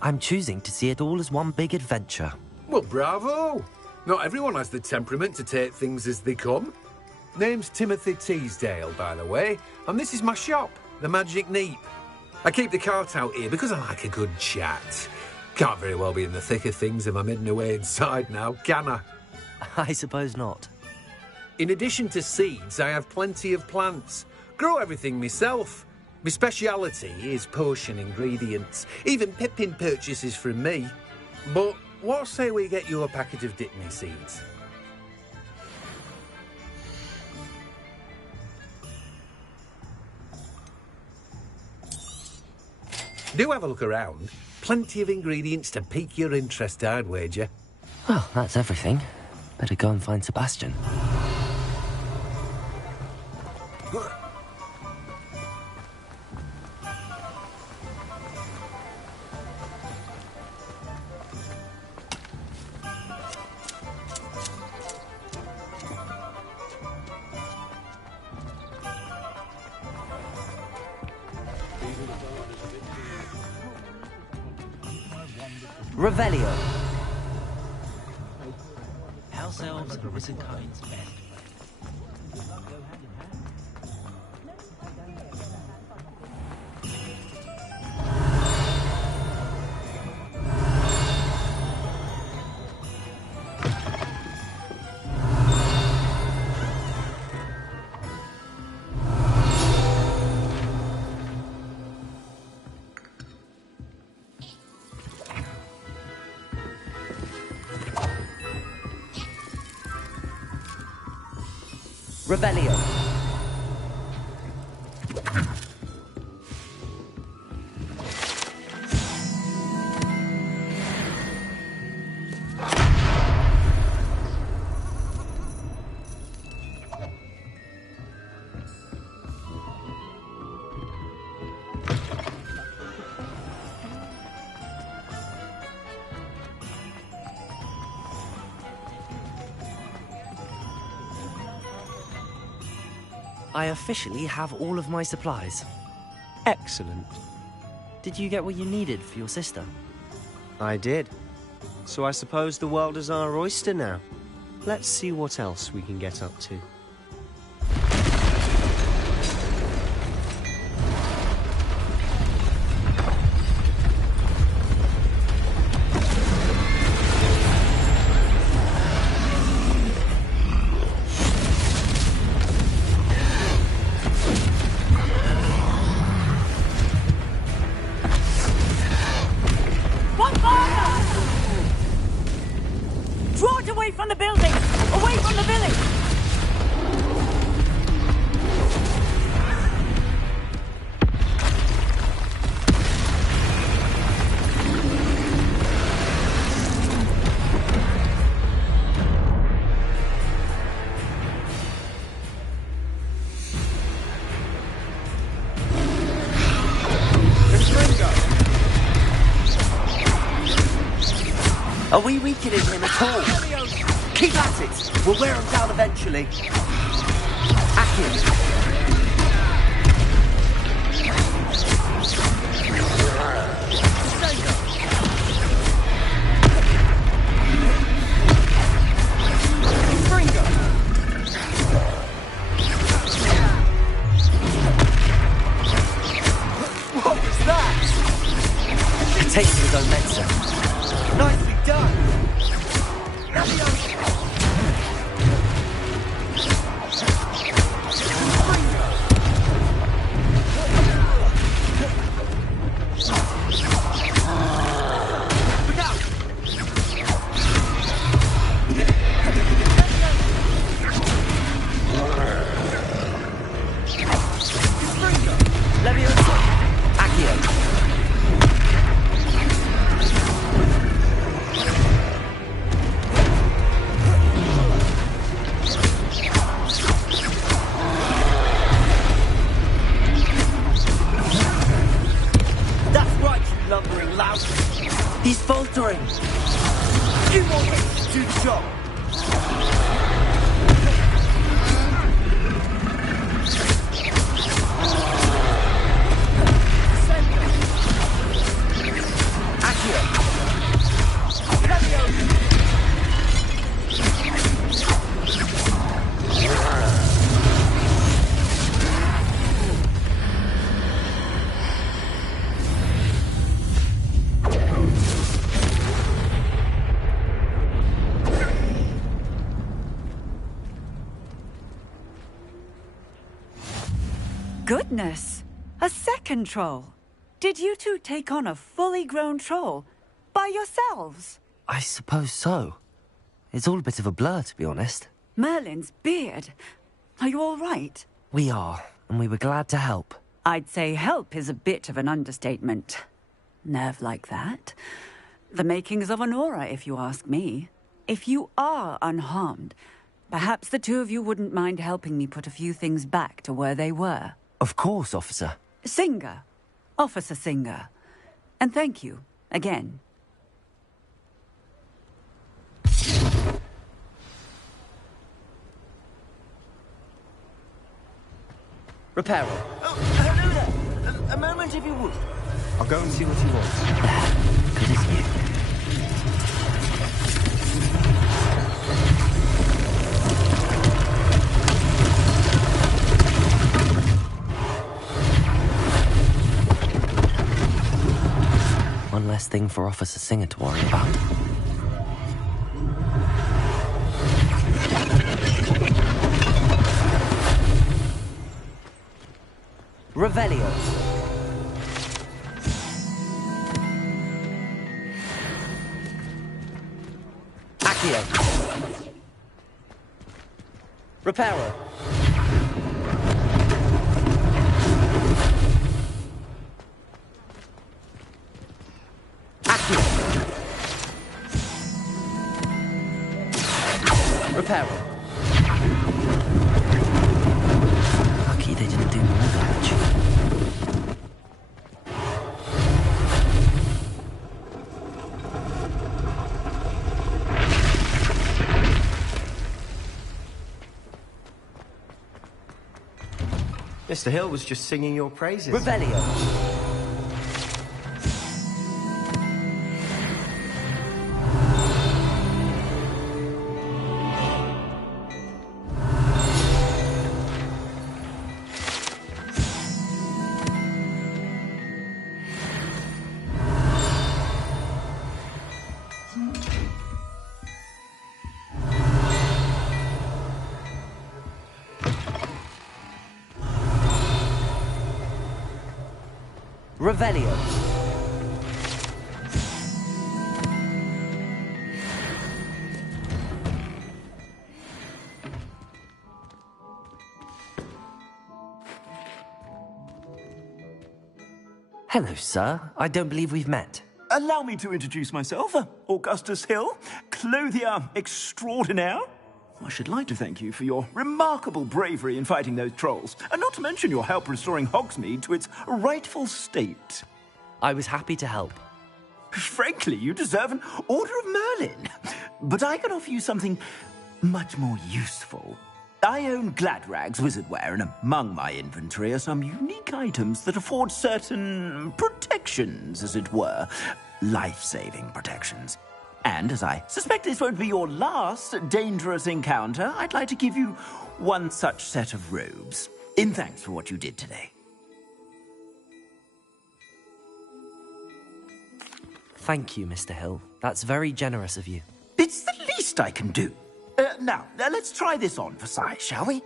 I'm choosing to see it all as one big adventure. Well, bravo. Not everyone has the temperament to take things as they come. Name's Timothy Teasdale, by the way, and this is my shop, the Magic Neep. I keep the cart out here because I like a good chat. Can't very well be in the thick of things if I'm hidden away inside now, can I? I suppose not. In addition to seeds, I have plenty of plants. Grow everything myself. My speciality is potion ingredients. Even Pippin purchases from me. But what say we get you a packet of Dittany seeds? Do have a look around. Plenty of ingredients to pique your interest, I'd wager. Well, that's everything. Better go and find Sebastian. Revelio. House elves and wizard kinds best. Revelio. I officially have all of my supplies. Excellent. Did you get what you needed for your sister? I did. So I suppose the world is our oyster now. Let's see what else we can get up to. Draw it away from the building! Away from the village! Are we weakening him at all? Keep at it! We'll wear him down eventually. Akin! What was that? He takes his own medicine. Nicely done! He's faltering. You want him to do the job. Goodness! A second troll! Did you two take on a fully grown troll? By yourselves? I suppose so. It's all a bit of a blur, to be honest. Merlin's beard. Are you all right? We are, and we were glad to help. I'd say help is a bit of an understatement. Nerve like that. The makings of an aura, if you ask me. If you are unharmed, perhaps the two of you wouldn't mind helping me put a few things back to where they were. Of course, officer. Singer. Officer Singer. And thank you, again. Reparo. Oh, hello there. A moment, if you would. I'll go and see what he wants. Good as new. One less thing for Officer Singer to worry about. Revelio. Accio. Reparo. Reparo. Lucky they didn't do more damage. Mr. Hill was just singing your praises. Revelio. Revelio. Hello, sir. I don't believe we've met. Allow me to introduce myself, Augustus Hill, clothier extraordinaire. I should like to thank you for your remarkable bravery in fighting those trolls, and not to mention your help restoring Hogsmeade to its rightful state. I was happy to help. Frankly, you deserve an Order of Merlin. But I can offer you something much more useful. I own Gladrag's wizardware, and among my inventory are some unique items that afford certain protections, as it were. Life-saving protections. And as I suspect this won't be your last dangerous encounter, I'd like to give you one such set of robes, in thanks for what you did today. Thank you, Mr. Hill. That's very generous of you. It's the least I can do. Now, let's try this on for size, shall we?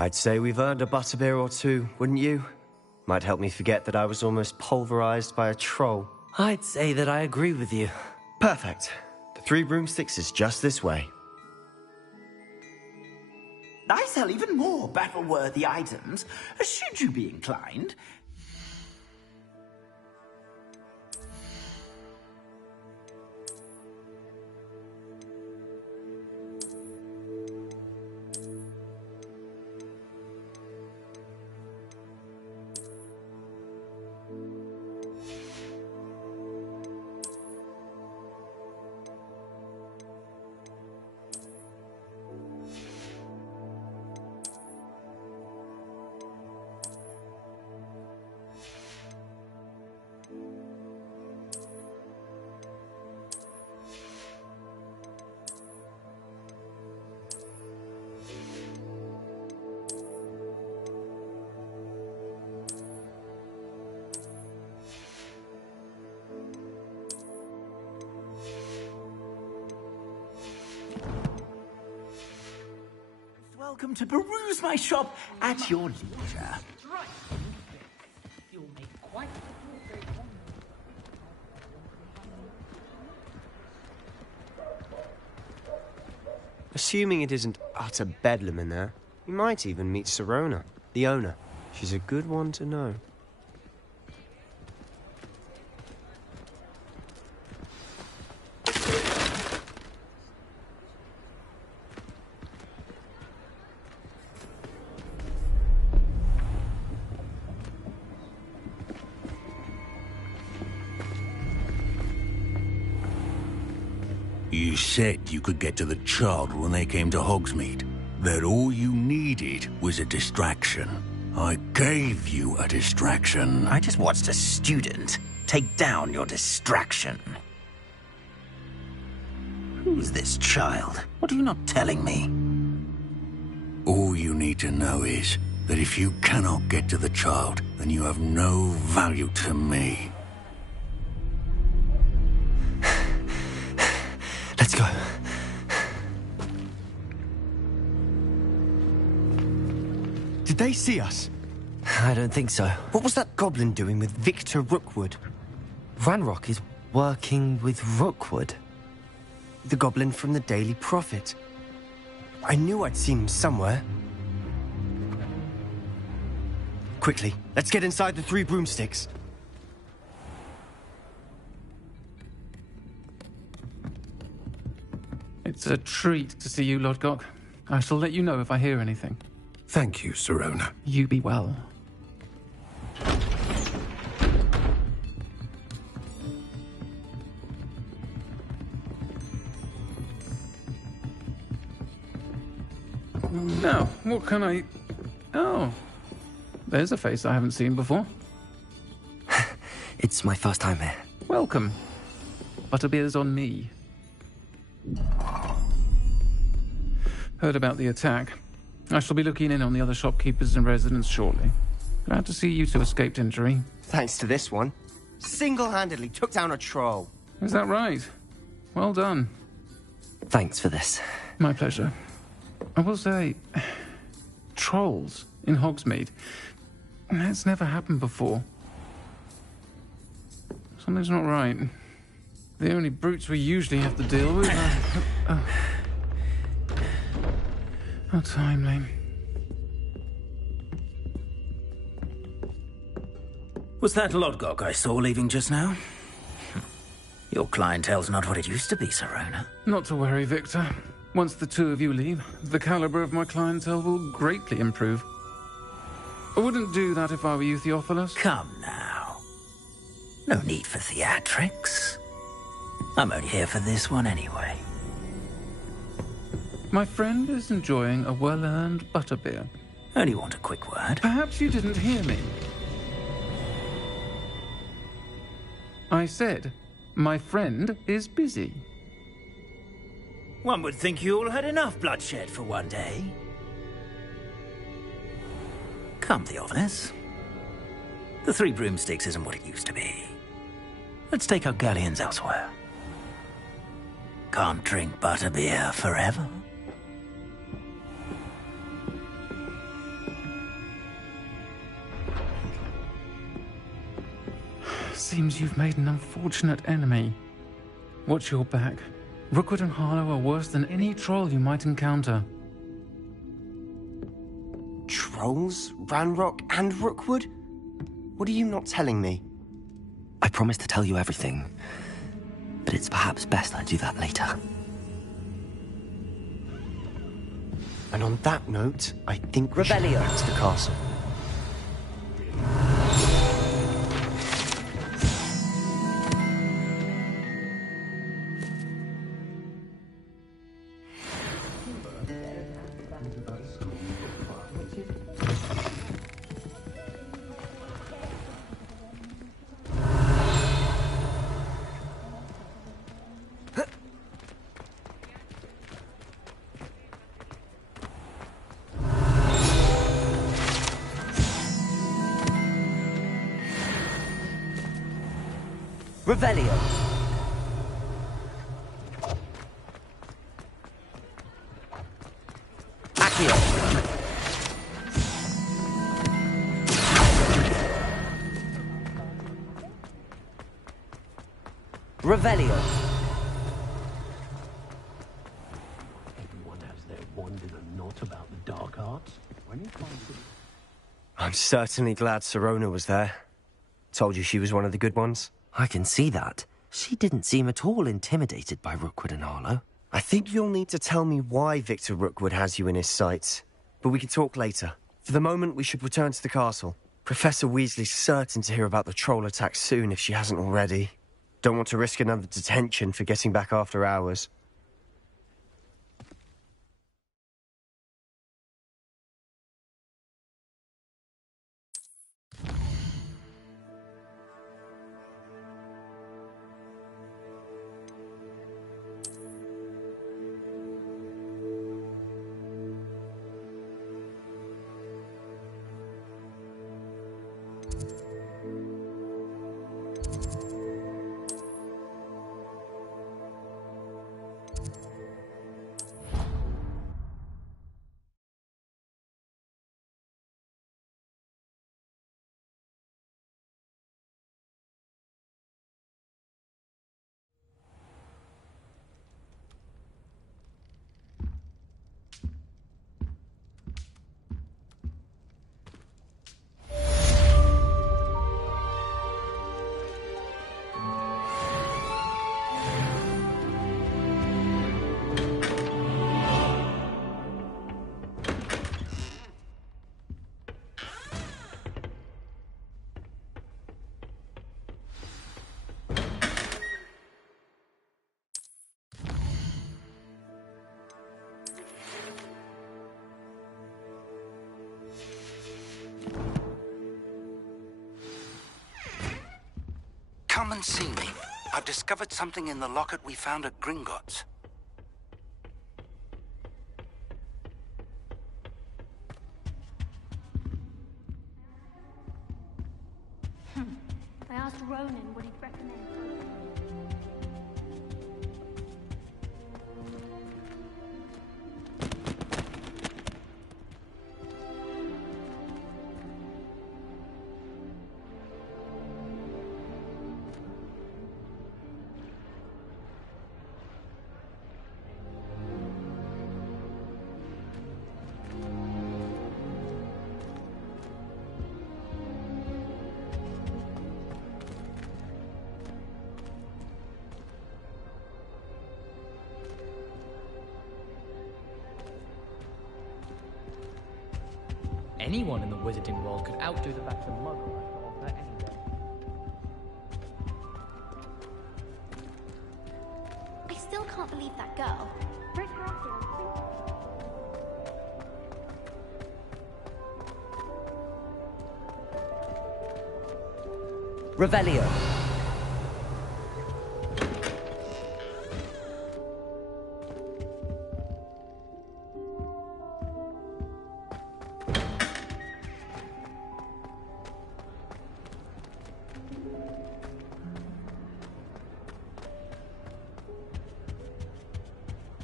I'd say we've earned a butterbeer or two, wouldn't you? Might help me forget that I was almost pulverized by a troll. I'd say that I agree with you. Perfect. The 3 broomsticks is just this way. I sell even more battle-worthy items, should you be inclined. Welcome to peruse my shop at your leisure. Assuming it isn't utter bedlam in there, you might even meet Sirona, the owner. She's a good one to know. You said you could get to the child when they came to Hogsmeade. That all you needed was a distraction. I gave you a distraction. I just watched a student take down your distraction. Who's this child? What are you not telling me? All you need to know is that if you cannot get to the child, then you have no value to me. Let's go. Did they see us? I don't think so. What was that goblin doing with Victor Rookwood? Ranrock is working with Rookwood. The goblin from the Daily Prophet. I knew I'd seen him somewhere. Quickly, let's get inside the 3 broomsticks. It's a treat to see you, Lodgok. I shall let you know if I hear anything. Thank you, Sirona. You be well. Now, what can I... Oh, there's a face I haven't seen before. It's my first time here. Welcome. Butterbeer's on me. Heard about the attack. I shall be looking in on the other shopkeepers and residents shortly. Glad to see you two escaped injury. Thanks to this one. Single-handedly took down a troll. Is that right? Well done. Thanks for this. My pleasure. I will say, trolls in Hogsmeade. That's never happened before. Something's not right. The only brutes we usually have to deal with are... How timely. Was that Lodgok I saw leaving just now? Your clientele's not what it used to be, Serona. Not to worry, Victor. Once the two of you leave, the caliber of my clientele will greatly improve. I wouldn't do that if I were you, Theophilus. Come now. No need for theatrics. I'm only here for this one anyway. My friend is enjoying a well-earned butterbeer. Only want a quick word. Perhaps you didn't hear me. I said, my friend is busy. One would think you all had enough bloodshed for one day. Come, Theophilus. The Three Broomsticks isn't what it used to be. Let's take our galleons elsewhere. Can't drink butterbeer forever. Seems you've made an unfortunate enemy. Watch your back. Rookwood and Harlow are worse than any troll you might encounter. Trolls? Ranrock and Rookwood? What are you not telling me? I promised to tell you everything, but it's perhaps best I do that later. And on that note, I think we Revelio. should go back to the castle. Revelio. Accio. Revelio. Everyone has their wand in a knot about the dark arts. When you find it... I'm certainly glad Serona was there. Told you she was one of the good ones. I can see that. She didn't seem at all intimidated by Rookwood and Harlow. I think you'll need to tell me why Victor Rookwood has you in his sights. But we can talk later. For the moment, we should return to the castle. Professor Weasley's certain to hear about the troll attack soon if she hasn't already. Don't want to risk another detention for getting back after hours. Come and see me. I've discovered something in the locket we found at Gringotts. Ronan would he recommend? Anyone in the wizarding world could outdo the best muggle has to offer any day. I still can't believe that girl. Revelio.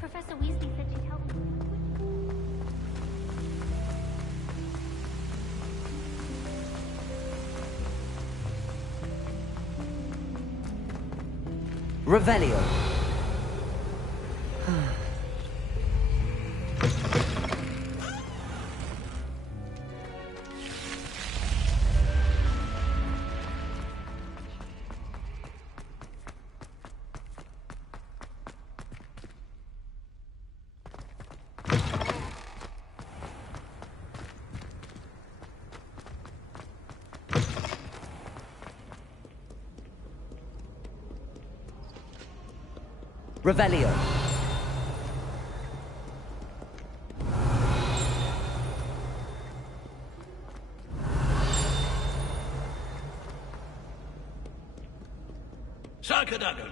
Professor Weasley said she'd help me. Revelio. Revelio. Sarkadagon.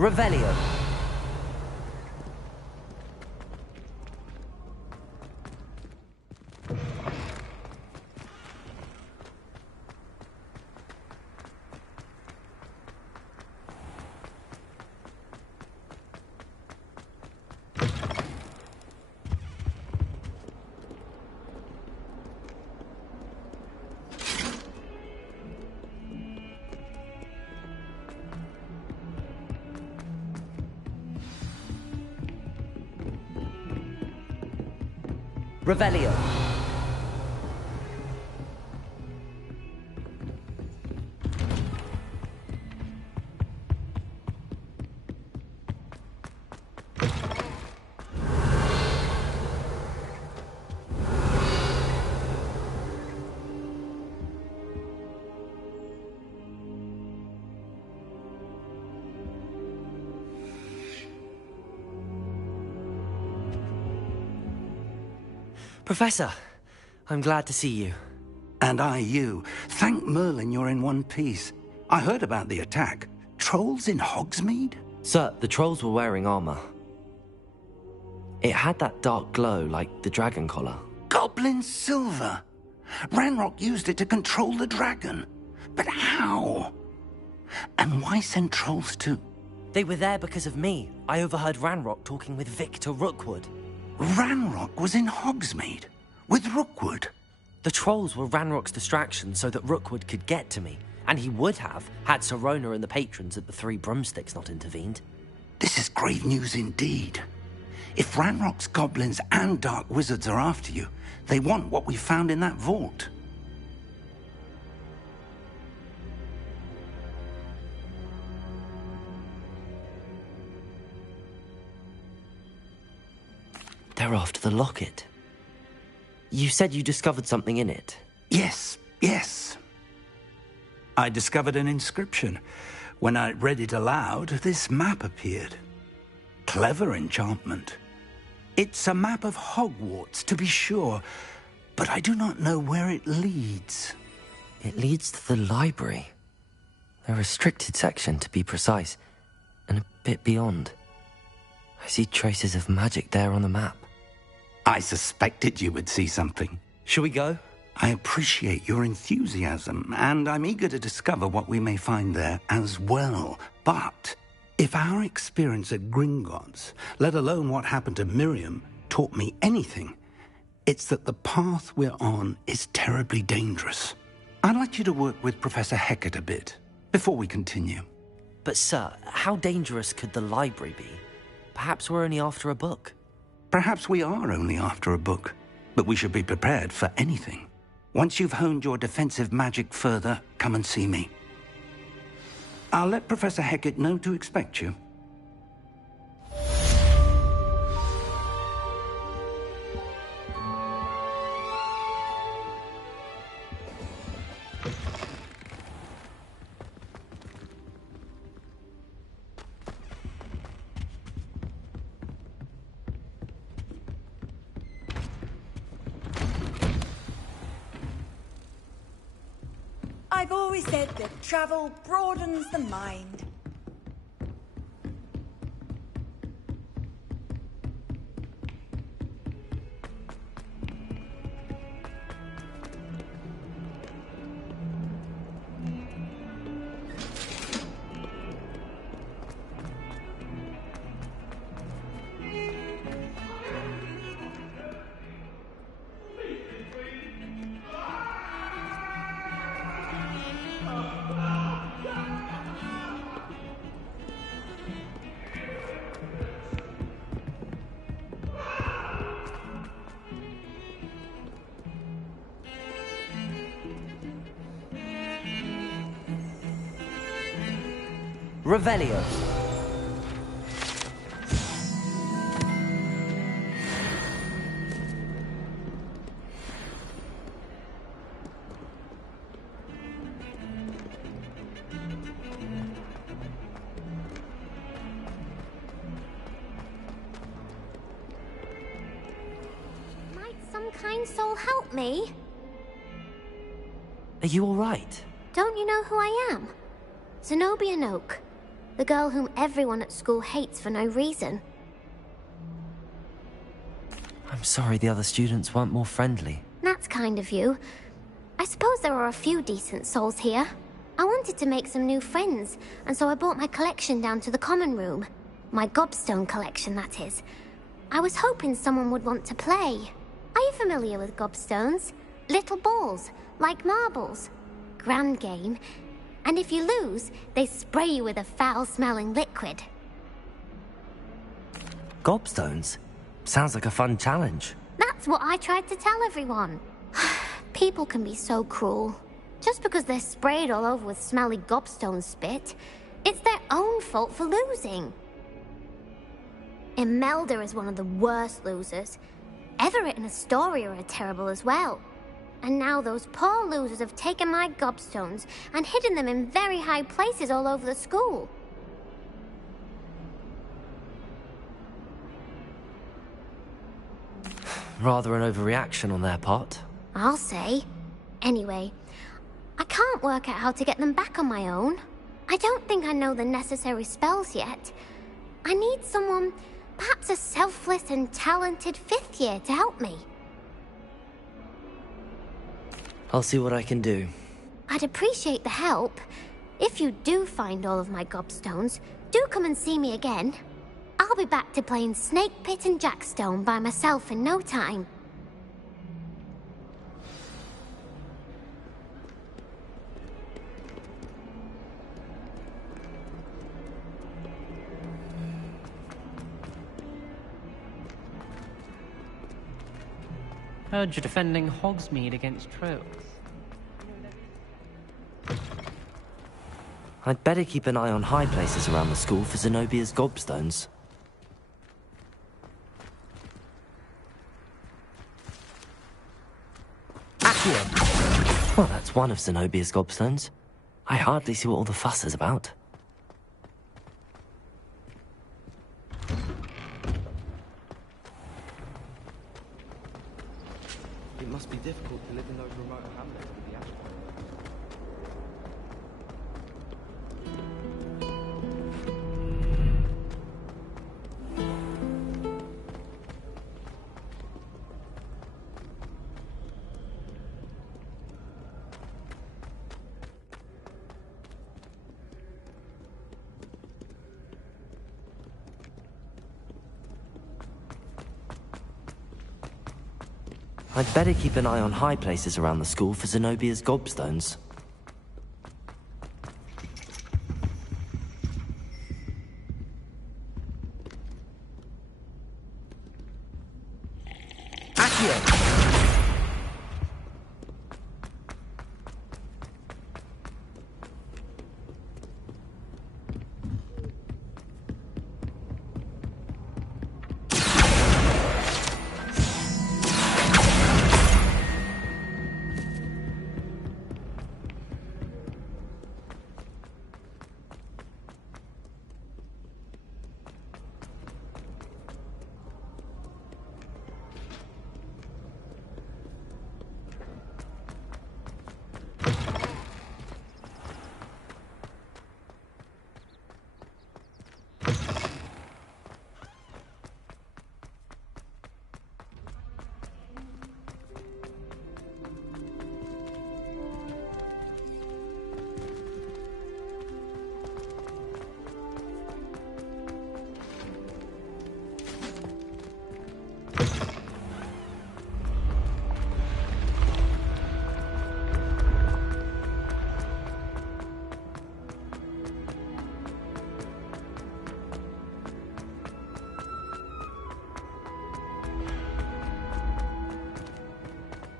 Revelio. Revelio. Professor, I'm glad to see you. And I you. Thank Merlin you're in one piece. I heard about the attack. Trolls in Hogsmeade? Sir, the trolls were wearing armor. It had that dark glow like the dragon collar. Goblin silver! Ranrock used it to control the dragon. But how? And why send trolls too? They were there because of me. I overheard Ranrock talking with Victor Rookwood. Ranrock was in Hogsmeade? With Rookwood? The trolls were Ranrock's distraction so that Rookwood could get to me. And he would have, had Sirona and the patrons at the Three Broomsticks not intervened. This is grave news indeed. If Ranrock's goblins and dark wizards are after you, they want what we found in that vault. They're after the locket. You said you discovered something in it. Yes, yes. I discovered an inscription. When I read it aloud, this map appeared. Clever enchantment. It's a map of Hogwarts, to be sure, but I do not know where it leads. It leads to the library. The restricted section, to be precise, and a bit beyond. I see traces of magic there on the map. I suspected you would see something. Shall we go? I appreciate your enthusiasm, and I'm eager to discover what we may find there as well. But if our experience at Gringotts, let alone what happened to Miriam, taught me anything, it's that the path we're on is terribly dangerous. I'd like you to work with Professor Hecat a bit before we continue. But sir, how dangerous could the library be? Perhaps we're only after a book. Perhaps we are only after a book, but we should be prepared for anything. Once you've honed your defensive magic further, come and see me. I'll let Professor Hecat know to expect you. I've always said that travel broadens the mind. Revelio. Might some kind soul help me? Are you all right? Don't you know who I am? Zenobia Noak. The girl whom everyone at school hates for no reason. I'm sorry the other students weren't more friendly. That's kind of you. I suppose there are a few decent souls here. I wanted to make some new friends, and so I brought my collection down to the common room. My gobstone collection, that is. I was hoping someone would want to play. Are you familiar with gobstones? Little balls, like marbles. Grand game. And if you lose, they spray you with a foul-smelling liquid. Gobstones? Sounds like a fun challenge. That's what I tried to tell everyone. People can be so cruel. Just because they're sprayed all over with smelly gobstone spit, it's their own fault for losing. Imelda is one of the worst losers. Everett and Astoria are terrible as well. And now those poor losers have taken my gobstones and hidden them in very high places all over the school. Rather an overreaction on their part. I'll say. Anyway, I can't work out how to get them back on my own. I don't think I know the necessary spells yet. I need someone, perhaps a selfless and talented fifth year to help me. I'll see what I can do. I'd appreciate the help. If you do find all of my gobstones, do come and see me again. I'll be back to playing Snake Pit and Jackstone by myself in no time. Heard you're defending Hogsmeade against trolls. I'd better keep an eye on high places around the school for Zenobia's gobstones. Accio. Well, that's one of Zenobia's gobstones. I hardly see what all the fuss is about. It must be difficult to live in those remote hamlets with the ash. I'd better keep an eye on high places around the school for Zenobia's gobstones.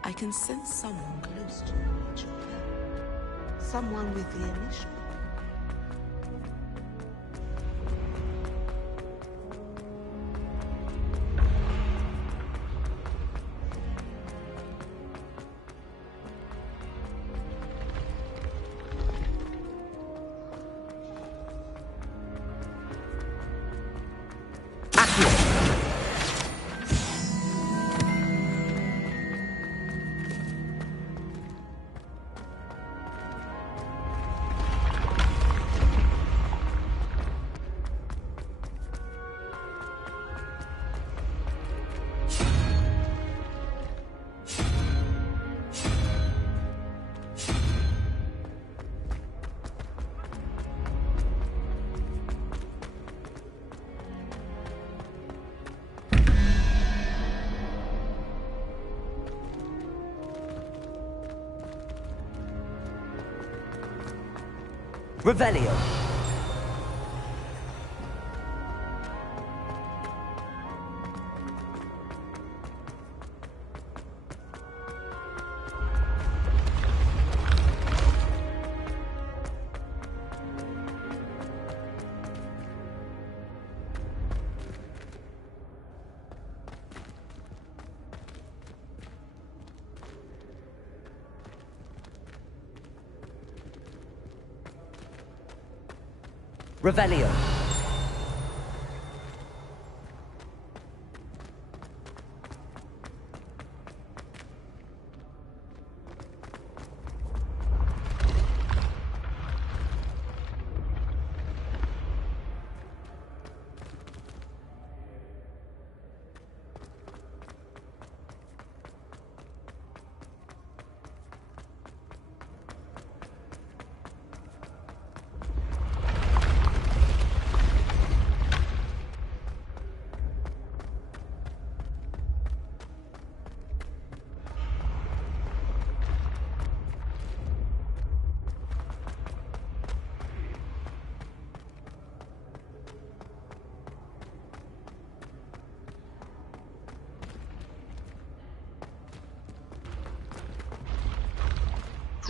I can sense someone close to me, Julia. Someone with the initial. Revelio. Revelio.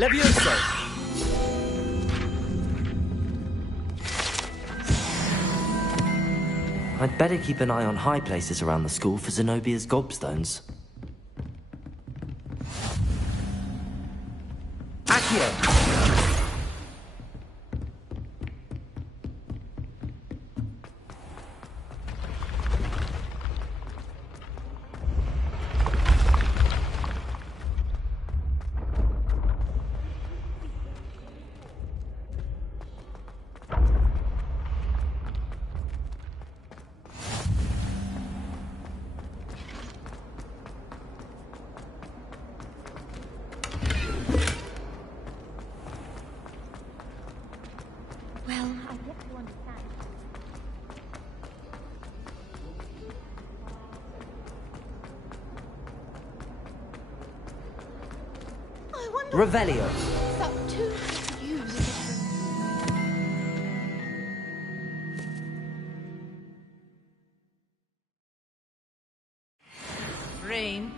Levioso! I'd better keep an eye on high places around the school for Zenobia's gobstones. Accio! Well, I get to understand. I wonder Revelio. if up to could use a bit of rain.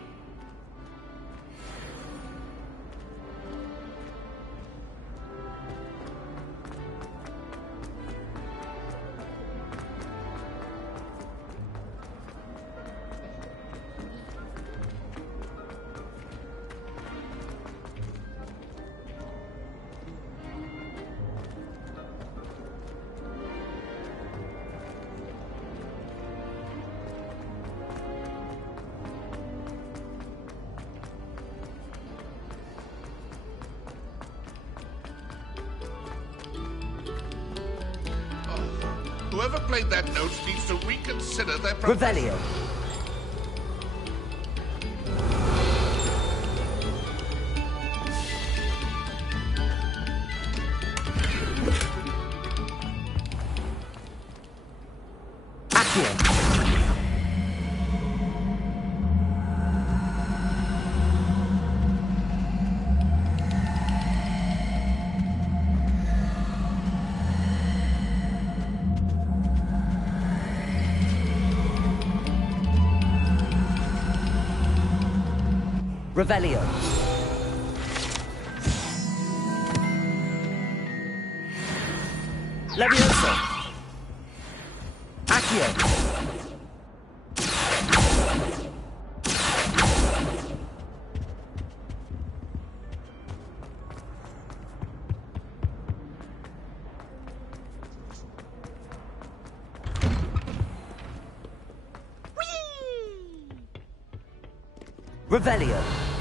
Whoever played that note needs to reconsider their Revelio. Accio. Revelio. Levioso. Accio. Revelio.